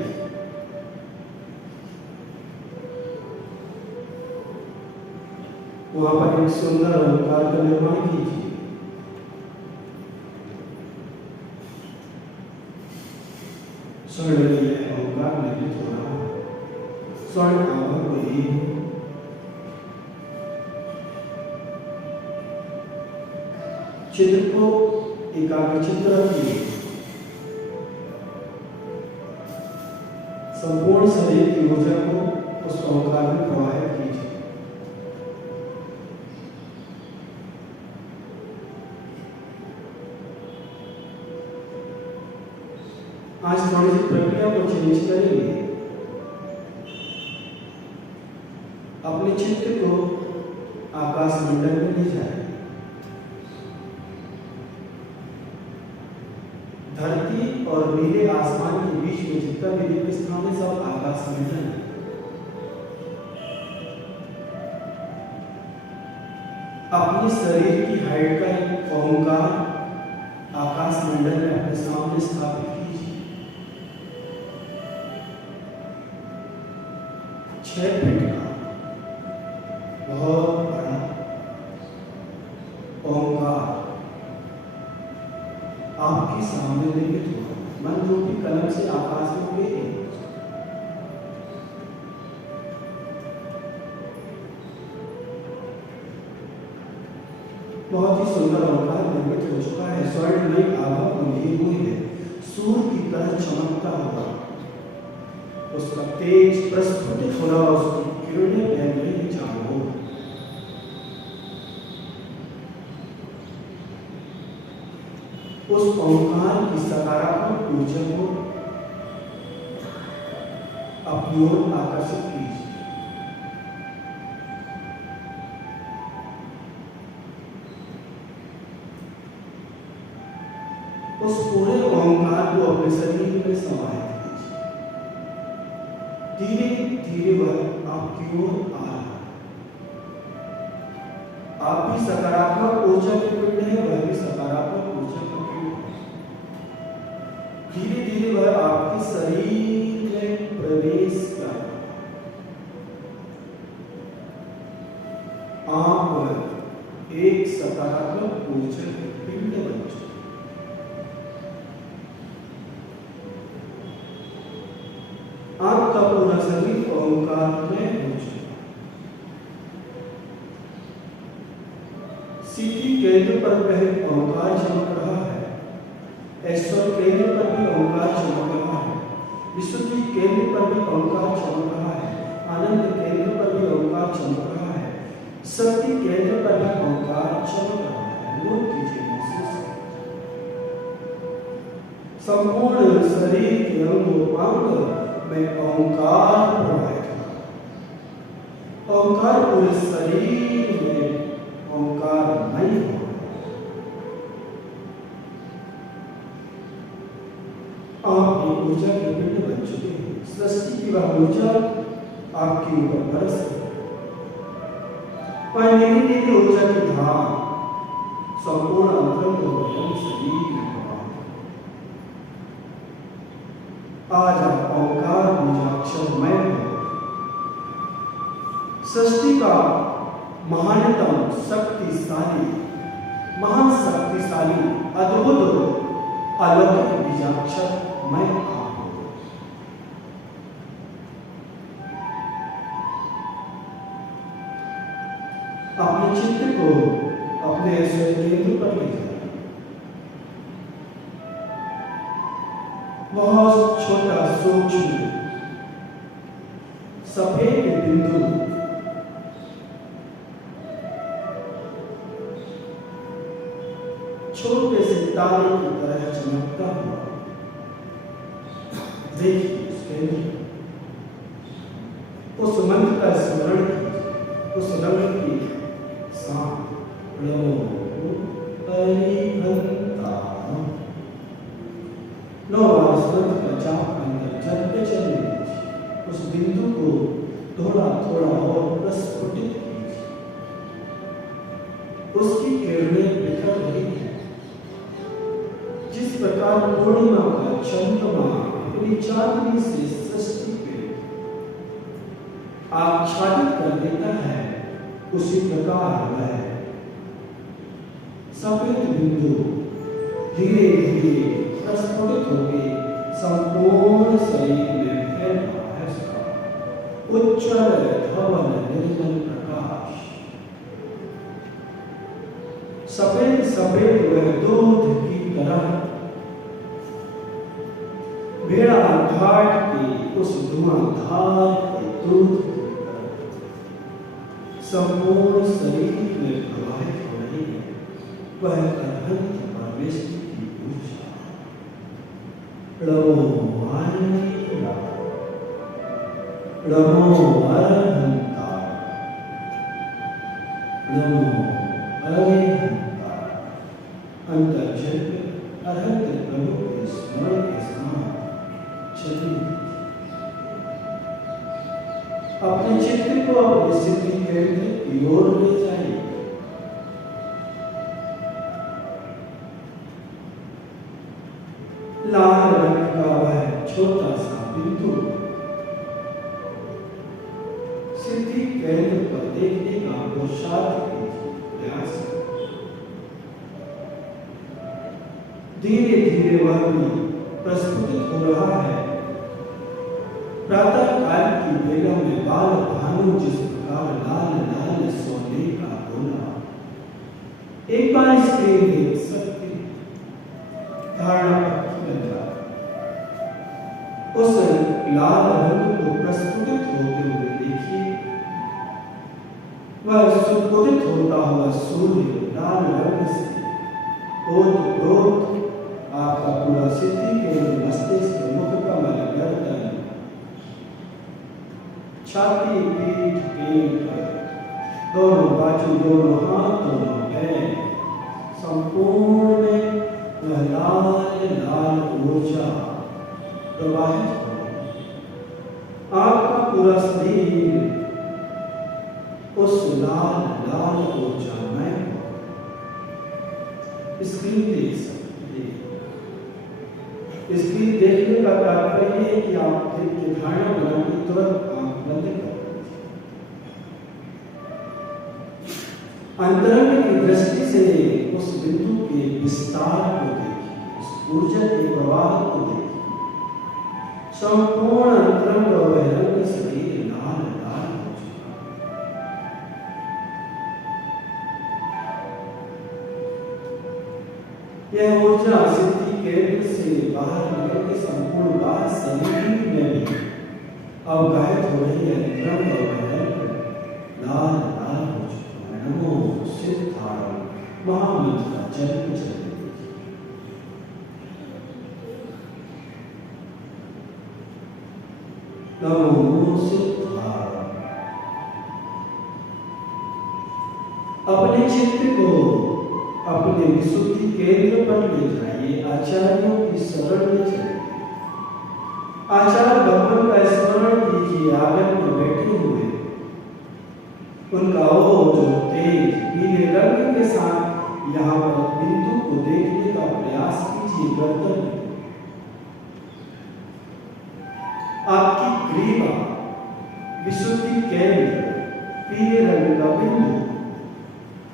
वहां पर एक सुंदर ओंकार का निर्माण कीजिए। स्वर्णीय ओंकार निर्मित हो रहा है, स्वर्ण आभा को ही चित्र को एकाग्रचित्त रखिए। संपूर्ण शरीर की ऊर्जा को उस ओंकार में प्रवाहित कीजिए। आज थोड़ी सी प्रक्रिया को चेंज करेंगे। अपने चित्त को आकाश मंडल में ले जाए। धरती और नीले आसमान के बीच में जितना भी दिव्य स्थान है सब आकाश मंडल है। अपने शरीर की हाइट का एक ओंकार आकाश मंडल में अपने सामने स्थापित कीजिए। 6 फीट का बहुत बड़ा ओंकार आपके सामने निर्मित हुआ, मन रूपी कलम से आकाश में उड़े। बहुत ही सुंदर ओंकार निर्मित हो चुका है। स्वर्ण नहीं तरह चमकता हुआ, उसका तेज प्रस्फुटित हो रहा, उसकी किरणें बह रही चारों ओर। उस ओंकार की सकारात्मक ऊर्जा को अपनी ओर आकर्षित कीजिए। उस पूरे ओंकार को अपने शरीर में समाहित कीजिए। धीरे धीरे वह आपकी ओर आ रहा है। आप भी सकारात्मक ऊर्जा के पिंड है, वह भी सकारात्मक ऊर्जा का पिंड है। धीरे धीरे वह आपके शरीर में प्रवेश कर रहा है। आप एक सकारात्मक ऊर्जा के पिंड बन चुके। आपका पूरा शरीर ओंकार में हो चुका। सिद्धि केंद्र पर वह ओंकार चमक रहा है, ऐश्वर्य केंद्र पर भी ओंकार चमक रहा है, विशुद्धि केंद्र पर भी ओंकार चमक रहा है, आनंद केंद्र पर भी ओंकार चमक रहा है, शक्ति केंद्र पर भी ओंकार चमक रहा है। लोग कीजिए महसूस संपूर्ण शरीर के अंग में ओंकार प्रवाहित हो। ओंकार पूरे शरीर में ओंकारमय हो। आप एक ऊर्जा के पिंड बन चुके हैं। सृष्टि की वह ऊर्जा आपके ऊपर बरस रही है। वह नीली नीली ऊर्जा की धार संपूर्ण अंतरंग और शरीर में आज आप ओंकार बीजाक्षरमय हो। सृष्टि का महानतम शक्तिशाली, महाशक्तिशाली, अद्भुत अलौकिक बीजाक्षरमय आप हो। अपने चित्त को अपने ऐश्वर्य केंद्र पर ले जाए। बहुत छोटा सूक्ष्म सफेद बिंदु छोटे से तारे की तरह चमकता हुआ। देखिए उस केंद्र, उस मंत्र का स्मरण कीजिए, उस रंग की सांप का जाप अंदर चलते चलने दीजिए। उस बिंदु को थोड़ा थोड़ा और प्रस्फुटित कीजिए। उसकी किरणें बिखर रही हैं। जिस प्रकार पूर्णिमा का चंद्रमा अपनी चांदनी से सृष्टि पे आच्छादित कर देता है, उसी प्रकार वह सफेद बिंदु धीरे धीरे प्रस्फुटित होकर संपूर्ण शरीर में फैल रहा है। उसका उज्ज्वल धवल निर्मल प्रकाश सफेद सफेद वह दूध की तरह भेड़ा घाट की उस धुआंधार के दूध की तरह संपूर्ण शरीर में प्रवाहित हो रही है। वह अनंत परमेश्वर की ऊर्जा नमो अरहंता, नमो अरहंता। अंतर्जन अरहंत प्रभु के स्मरण के साथ चलिए। अपने चित्त को अपने सिद्धि केंद्र की ओर ले जाइए। लाल रंग का वह छोटा सा बिंदु सिद्धि केंद्र पर देखने का पुरुषार्थ प्रयास। धीरे धीरे वह भी प्रस्फुटित हो रहा है। प्रातः काल की बेला में बाल भानु जिस प्रकार लाल लाल सोने का गोला एक बार स्क्रीन देख सकते धारणा उस लाल रंग को प्रस्फुटित होते हुए देखिए। वह सुस्फुटित होता हुआ सूर्य लाल रंग से ओत-प्रोत आपका पूरा सिद्धि के मस्तिष्क, मुख कमल, गर्दन, छाती, पीठ, दोनों बाजू, दोनों हाथ, दोनों पैर, संपूर्ण में वह लाल लाल ऊर्जा प्रवाहित हो। आपका पूरा शरीर उस लाल लाल ऊर्जा में स्क्रीन देख सकते हैं। स्क्रीन देखने का तात्पर्य है कि आप दिन की धारणा बना के तुरंत आंख बंद कर अंतरंग की दृष्टि से उस बिंदु के विस्तार को देखिए, उस ऊर्जा के प्रवाह को देखिए। संपूर्ण अंतरंग और बहिरंग शरीर लाल लाल हो चुका है। यह ऊर्जा सिद्धि केंद्र से बाहर निकल के संपूर्ण बाहर शरीर में भी अवगाहित हो रही है। अंतरंग और बहिरंग लाल लाल हो चुका है। नमो सिद्धाय महामंत्र का जन्म चले। नमो सिद्धाय। अपने चित्त को अपने विशुद्धि केंद्र पर ले जाइए। आचार्यों की शरण में चलिए। आचार्य भगवान का स्मरण कीजिए। आंगन में बैठे हुए उनका ओज और तेज पीले रंग के साथ यहाँ पर बिंदु को देखने का प्रयास कीजिए। गर्दन आपकी ग्रीवा विशुद्धि केंद्र पीले रंग का बिंदु।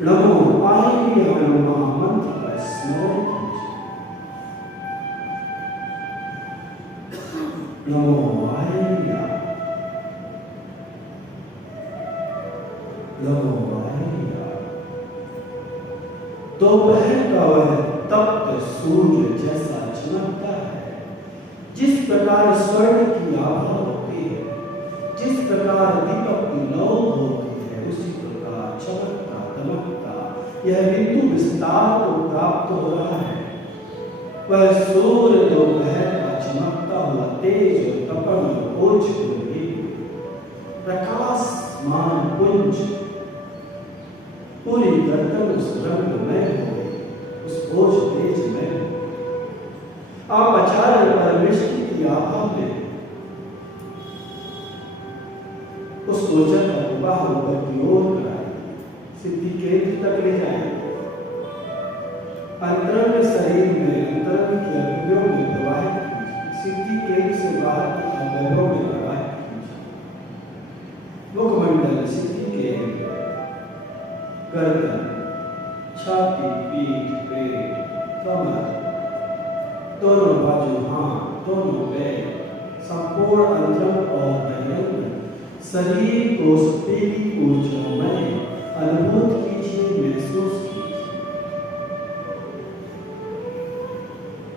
नमो आएंगे महामंत्र का स्मरण कीजिए। नमो आएंगे, नमो आएंगे। दोपहर का वह तप्त सूर्य जैसा चमकता है। जिस प्रकार स्वर्ण की आभा होती है, जिस प्रकार दीपक की लौ होती है, उसी प्रकार चमकता दमकता यह बिंदु विस्तार को प्राप्त हो रहा है। वह सूर्य दोपहर का चमकता हुआ तेज और तपन ओज को भी प्रकाशमान पुंज पूरी गर्दन उस रंग में हो गई, उस ओज तेज में। आप आचार्य परमेश्वर की आभा में उस ऊर्जा का प्रवाह ऊपर की ओर कराए, सिद्धि केंद्र तक ले जाए। अंतरंग शरीर में अंतरंग की अवयवों में प्रवाहित कीजिए। सिद्धि केंद्र से बाहर की अवयवों में प्रवाहित कीजिए। मुखमंडल, सिद्धि केंद्र, गर्दन, छाती, पीठ, पेट, कमर, दोनों बाजू, हाथ, दोनों पैर, संपूर्ण अंतरंग और बहिरंग शरीर को पीली ऊर्जा में अनुभूत कीजिए, महसूस कीजिए।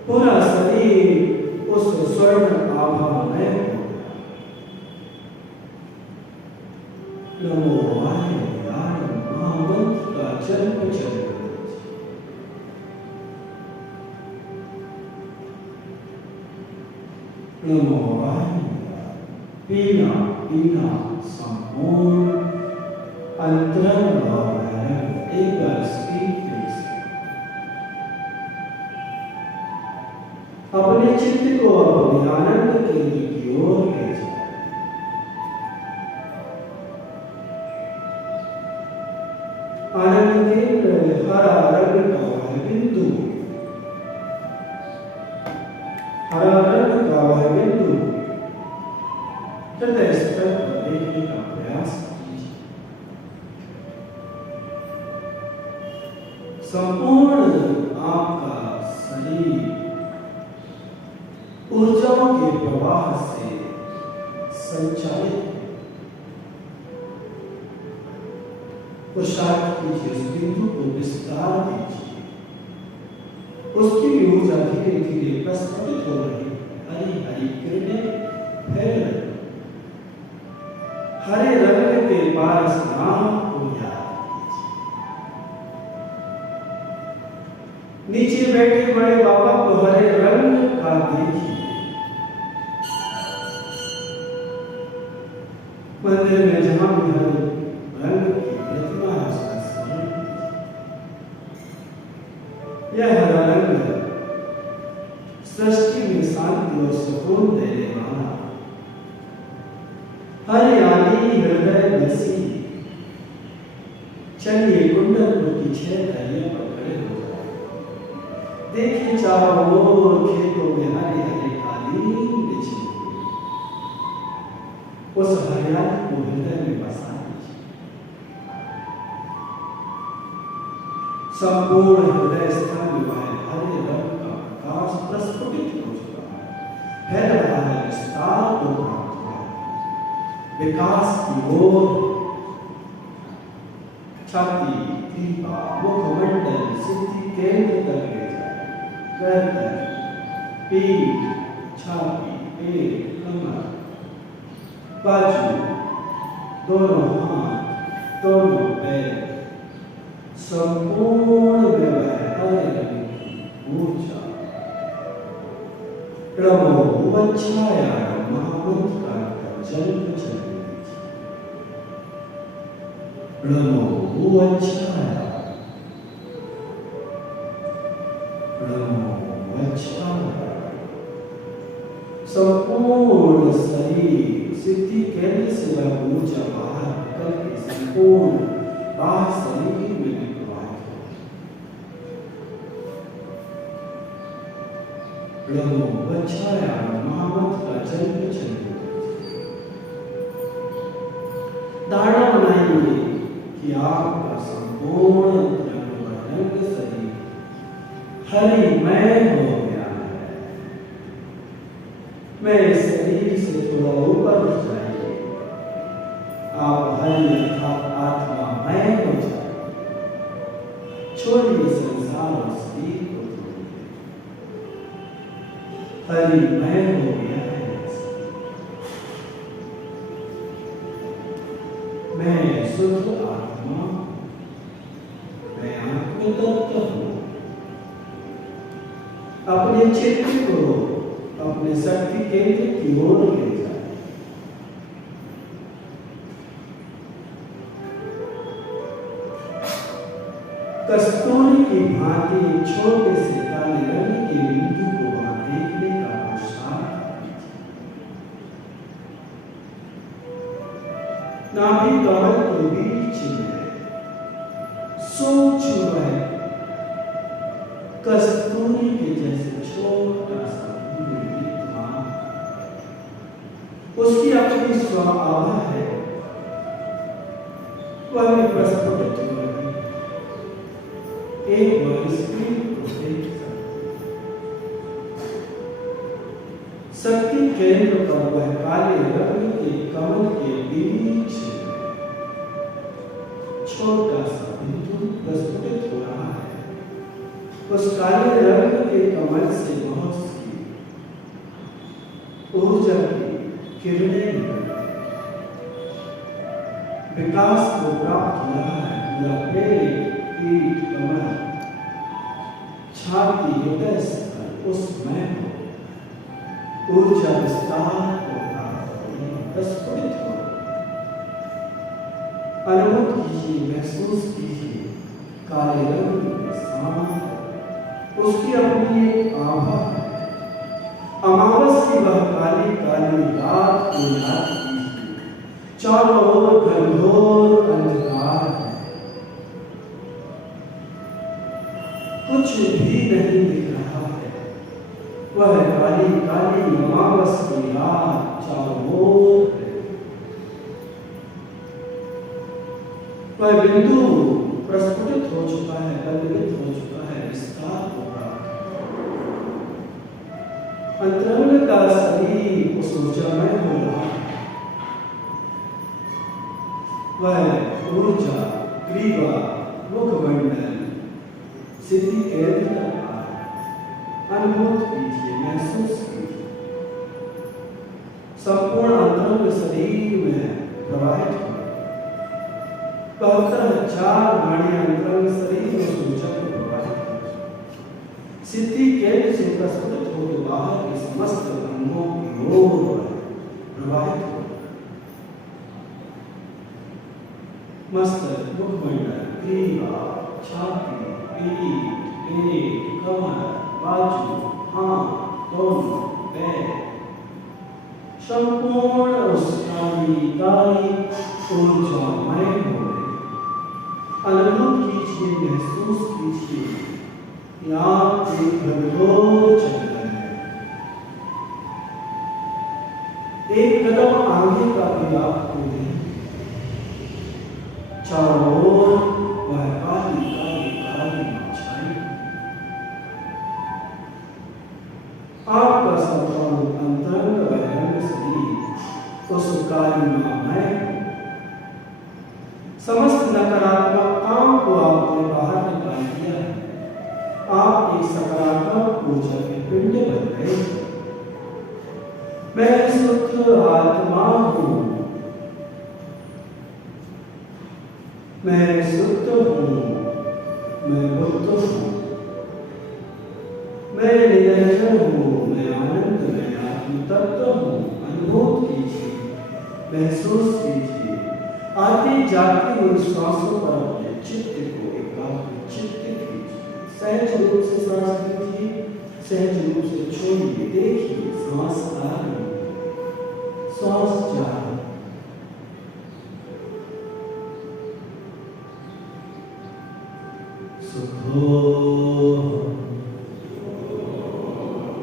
पूरा शरीर उस स्वर्ण आभा में हो। नमो वायुयान महामंत्र का जन्म चले। नमो वायुयान पीना पीना संपूर्ण अंतरंग एक बार स्पीड अपने चित्त को अपने आनंद केंद्र की ओर ले जाए। आनंद केंद्र हरा रंग का वह बिंदु, हरा रंग का वह बिंदु हृदय स्तर पर देखने का प्रयास कीजिए। संपूर्ण आपका शरीर ऊर्जाओं के प्रवाह से संचालित है। पुरुषार्थ कीजिए, उस बिंदु को विस्तार दीजिए। उसकी भी ऊर्जा धीरे धीरे प्रस्फुटित हो रही है, हरी हरी किरणें फैल रही। हरे रंग के पास राम को याद कीजिए। नीचे बैठे बड़े बाबा को हरे रंग का देखिए। मंदिर में जहां भी हरे रंग की प्रतिमा है उसका स्मरण कीजिए। यह हरा रंग सृष्टि में शांति और सुकून देने वाला हरियाली हृदय बसी। चलिए कुंडलपुर की 6 गलियों पर खड़े हो जाए। देखिए चारों ओर खेतों में हरे हरे कालीन बिछी हुई। उस हरियाली को हृदय में बसा दीजिए। संपूर्ण हृदय स्थल में वह हरे रंग का प्रकाश प्रस्फुटित हो चुका है। फैल रहा है, विस्तार को प्राप्त हुआ है। विकास की ओर छाती, दीपा, मुखमंडल, सिद्धि केंद्र तक ले जाए। गर्दन, पीठ, छाती, पेट, कमर, बाजू, दोनों हाथ, दोनों पैर, संपूर्ण में वह हरे रंग की ऊर्जा प्रभु अच्छाया महामंत्र का जन्म चल प्रभु अच्छाया संपूर्ण शरीर सिद्धि केंद्र से वह ऊर्जा बाहर निकल के संपूर्ण बाहर शरीर में प्रवाहित हो। प्रभु अच्छाया महामंत्र का जन्म चल धारणा बनाइए कि आपका संपूर्ण रंग शरीर हरिमय हो गया है। मैं इस शरीर से थोड़ा ऊपर उठ जाइए। आप हरि आत्मामय हो जाए। छोड़िए संसार और शरीर को छोड़िए। हरिमय हो गया है। मैं शुद्ध आत्मा, मैं आत्मतत्व हूं। अपने चित्त को अपने शक्ति केंद्र की ओर ले जाए। कस्तूरी की भांति छोटे से काले रंग के बिंदु को वहां देखने का पुरुषार्थ नाभि कमल के बीच में सूक्ष्म है कस्तूरी के जैसे छोटा सा विद्यमान। उसकी अपनी स्वाभा है। वह भी प्रस्फुटित हो रही। एक बार स्क्रीन को देख शक्ति केंद्र पर वह काले रंग के कमल के बीच छोटा सा बिंदु प्रस्फुटित हो रहा है। उस काले रंग के कमल से बहुत सी ऊर्जा की किरणें निकल विकास को प्राप्त हो रहा है। पूरा पेट, पीठ, कमर, छाती, हृदय स्थल उसमें ऊर्जा विस्तार को प्राप्त हो रही है। प्रस्फुटित हो अनुभव कीजिए, महसूस कीजिए। काले रंग में शांत उसकी अपनी एक आभा है। अमावस की वह काली काली रात को याद कीजिए। चारों ओर घनघोर अंधकार है। कुछ भी नहीं दिख रहा है। वह काली काली अमावस की रात चारों ओर है। वह बिंदु प्रस्फुटित हो चुका है, पल्लवित हो चुका है, विस्तार हो रहा है। अंतरंग का शरीर उस ऊर्जामय हो रहा है। वह ऊर्जा ग्रीवा, मुखमंडल, सिद्धि केंद्र तक आ रहा है। अनुभव कीजिए, महसूस कीजिए। संपूर्ण अंतरंग शरीर में प्रवाहित हो। 72,000 नाड़ियां अंतरंग शरीर में सूचक प्रवाहित हो। सिद्धि केंद्र से प्रस्फुटित होकर बाहर के समस्त अंगों की ओर प्रवाहित हो। मस्तक, मुखमंडल, ग्रीवा, छाती, पीठ, पेट, कमर, बाजू, हाथ, दोनों पैर, संपूर्ण उसकी ऊर्जामय हो रहे। अनुभव कीजिए, महसूस कीजिए, आप एक घनघोर चल रहे हैं। एक कदम आगे का भी आपको नहीं। चारों ओर वह काली छाई। आपका संपूर्ण अंतरंग बहिरंग शरीर उस कालिमामय समस्त नकारात्मकताओं को आपने बाहर निकाल दिया है। आप एक सकारात्मक ऊर्जा के पिंड बन गए। मैं शुद्ध आत्मा हूँ। मैं शुद्ध हूँ। मैं बुद्ध हूँ। मैं निरंजन हूँ। मैं आनंद में आत्म तत्व हूँ। अनुभव कीजिए, महसूस कीजिए। आती जाती हुई श्वासों पर अपने चित्त को एकाग्र चित्त कीजिए। सहज रूप से सांस लीजिए, सहज रूप से छोड़िए। देखिए, सांस आ रही, सांस जा रही।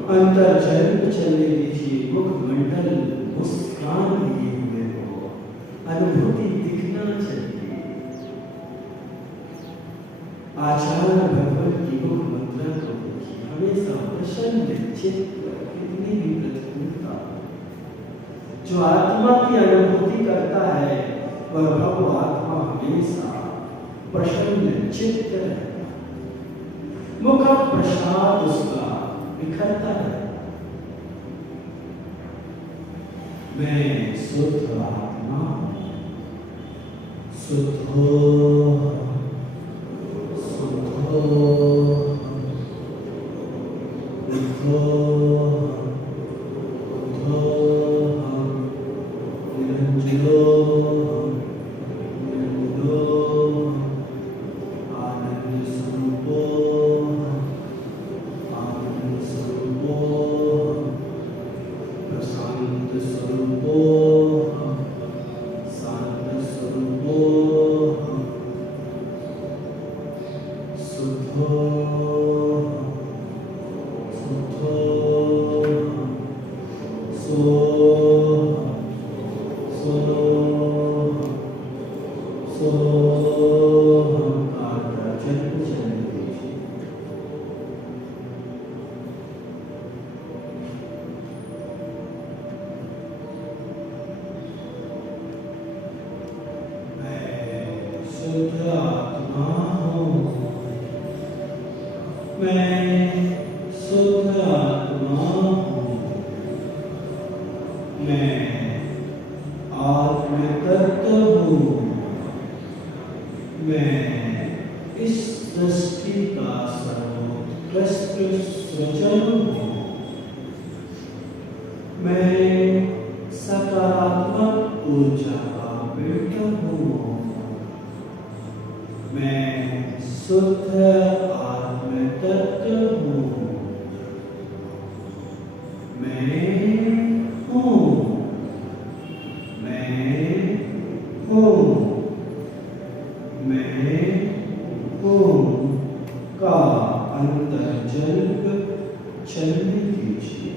अंतर जन्म चलने दीजिए। मुखमंडल मुस्कान लिए हुए हो। अनुभूति दिखना चाहिए। आचार्य भगवत की मुख मुद्रा को देखिए। हमेशा प्रसन्न चित्त, कितनी भी प्रतिकूलता, जो आत्मा की अनुभूति करता है वह भगव आत्मा हमेशा प्रसन्न चित्त रहता। मुख प्रसाद उसका बिखरता है। मैं शुद्ध आत्मा, शुद्धो शुद्धो बुद्धो बुद्धो निरंजनो निरंजनो आनंद स्वरूपो आनंद स्वरूपो प्रशांत स्वरूपो शांत स्वरूपो शुद्धो शुद्धो सो जन्म चलने दीजिए। मैं शुद्ध आत्मा हूँ। मैं शुद्ध आत्मा हूँ। मैं आत्म तत्व हूँ। मैं इस सृष्टि का सर्वोत्कृष्ट सृजन हूँ। मैं सकारात्मक ऊर्जा का पिंड हूँ। मैं शुद्ध आत्म तत्व हूँ। मैं हूँ। मैं हूँ। मैं हूँ का अंतर्जन्म चलने दीजिए।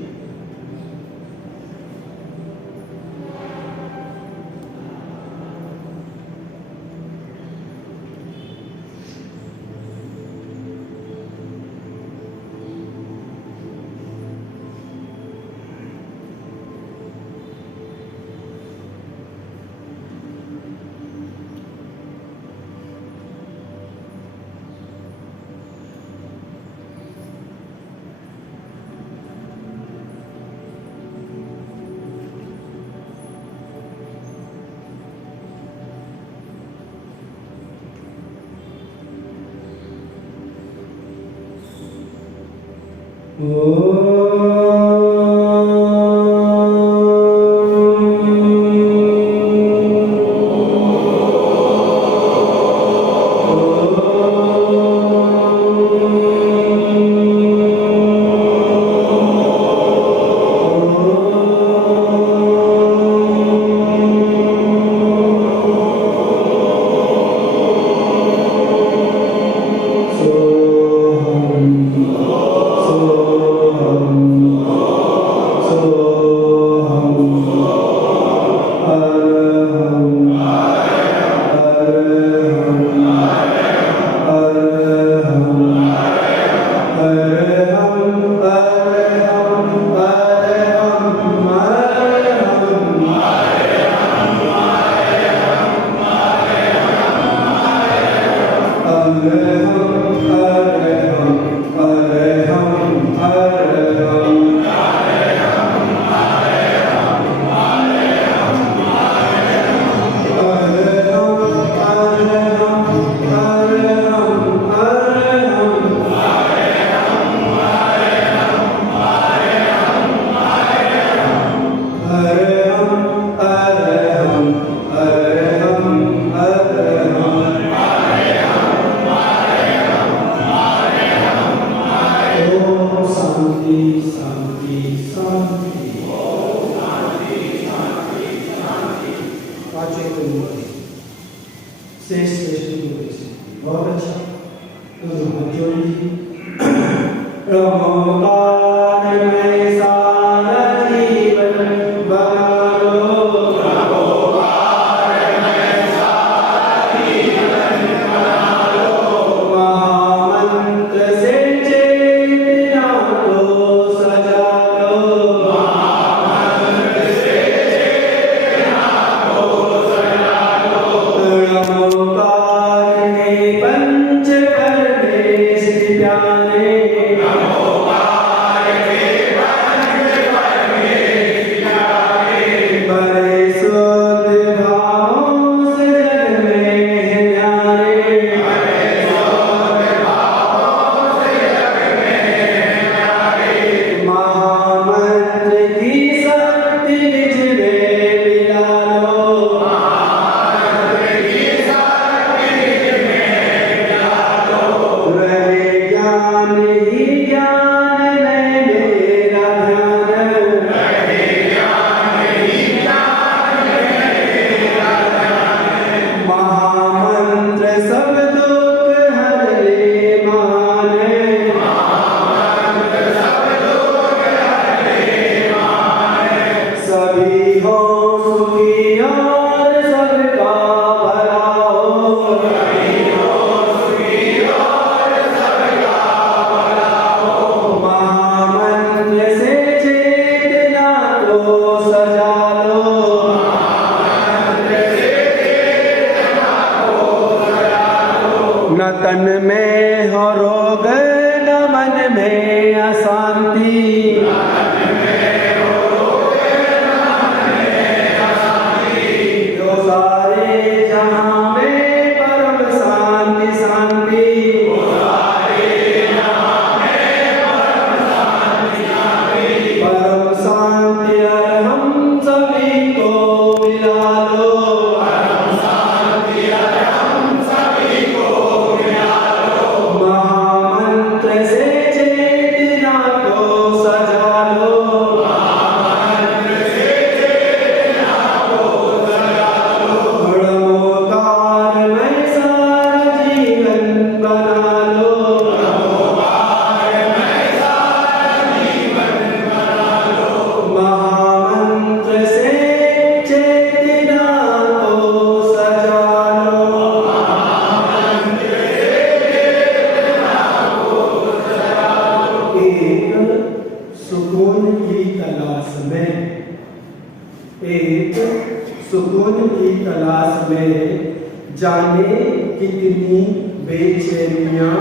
जाने कितनी बेचैनियां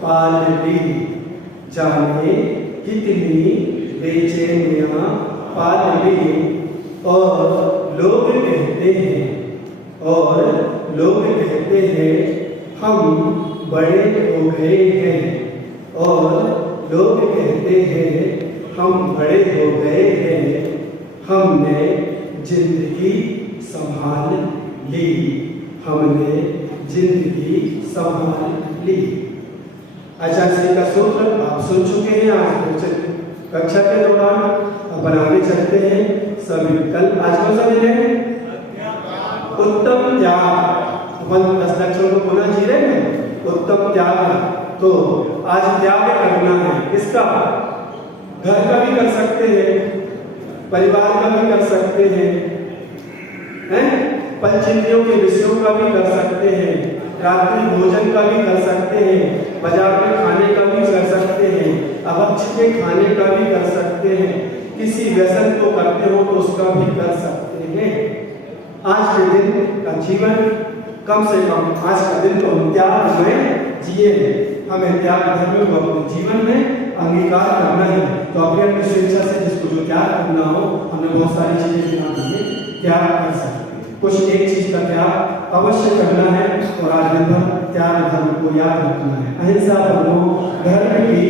पाल ली, जाने कितनी बेचैनियां पाल ली। और लोग कहते हैं हम बड़े हो गए हैं, और लोग कहते हैं हम बड़े हो गए हैं, हमने जिंदगी संभाल ली, हमने जिंदगी संभाल ली। आचार्य श्री का सूत्र आप सुन चुके हैं आज कक्षा के दौरान। अब आगे चलते हैं। सभी कल आज कौन सा दिन है? उत्तम त्याग। अपन 10 लक्षणों को पुनः जी रहे हैं। उत्तम त्याग, तो आज त्याग करना है। किसका? घर का भी कर सकते हैं, परिवार का भी कर सकते हैं, पंचेंद्रियों के विषयों का भी कर सकते हैं, रात्रि भोजन का भी कर सकते हैं, बाजार में खाने का भी कर सकते हैं, अभक्ष के खाने का भी कर सकते हैं, किसी व्यसन को करते हो तो उसका भी कर सकते हैं। आज के दिन का जीवन कम से कम आज का दिन तो हम त्याग में जिए हैं। हमें त्याग धर्म को अपने जीवन में अंगीकार करना है। तो अपनी स्वेच्छा से जिसको जो त्याग करना हो, हमने बहुत सारी चीजें बना दी है, त्याग कर सकते हैं। कुछ एक चीज का त्याग अवश्य करना है और आज दिन भर त्याग धर्म को याद रखना है। अहिंसा धर्मो धर्म की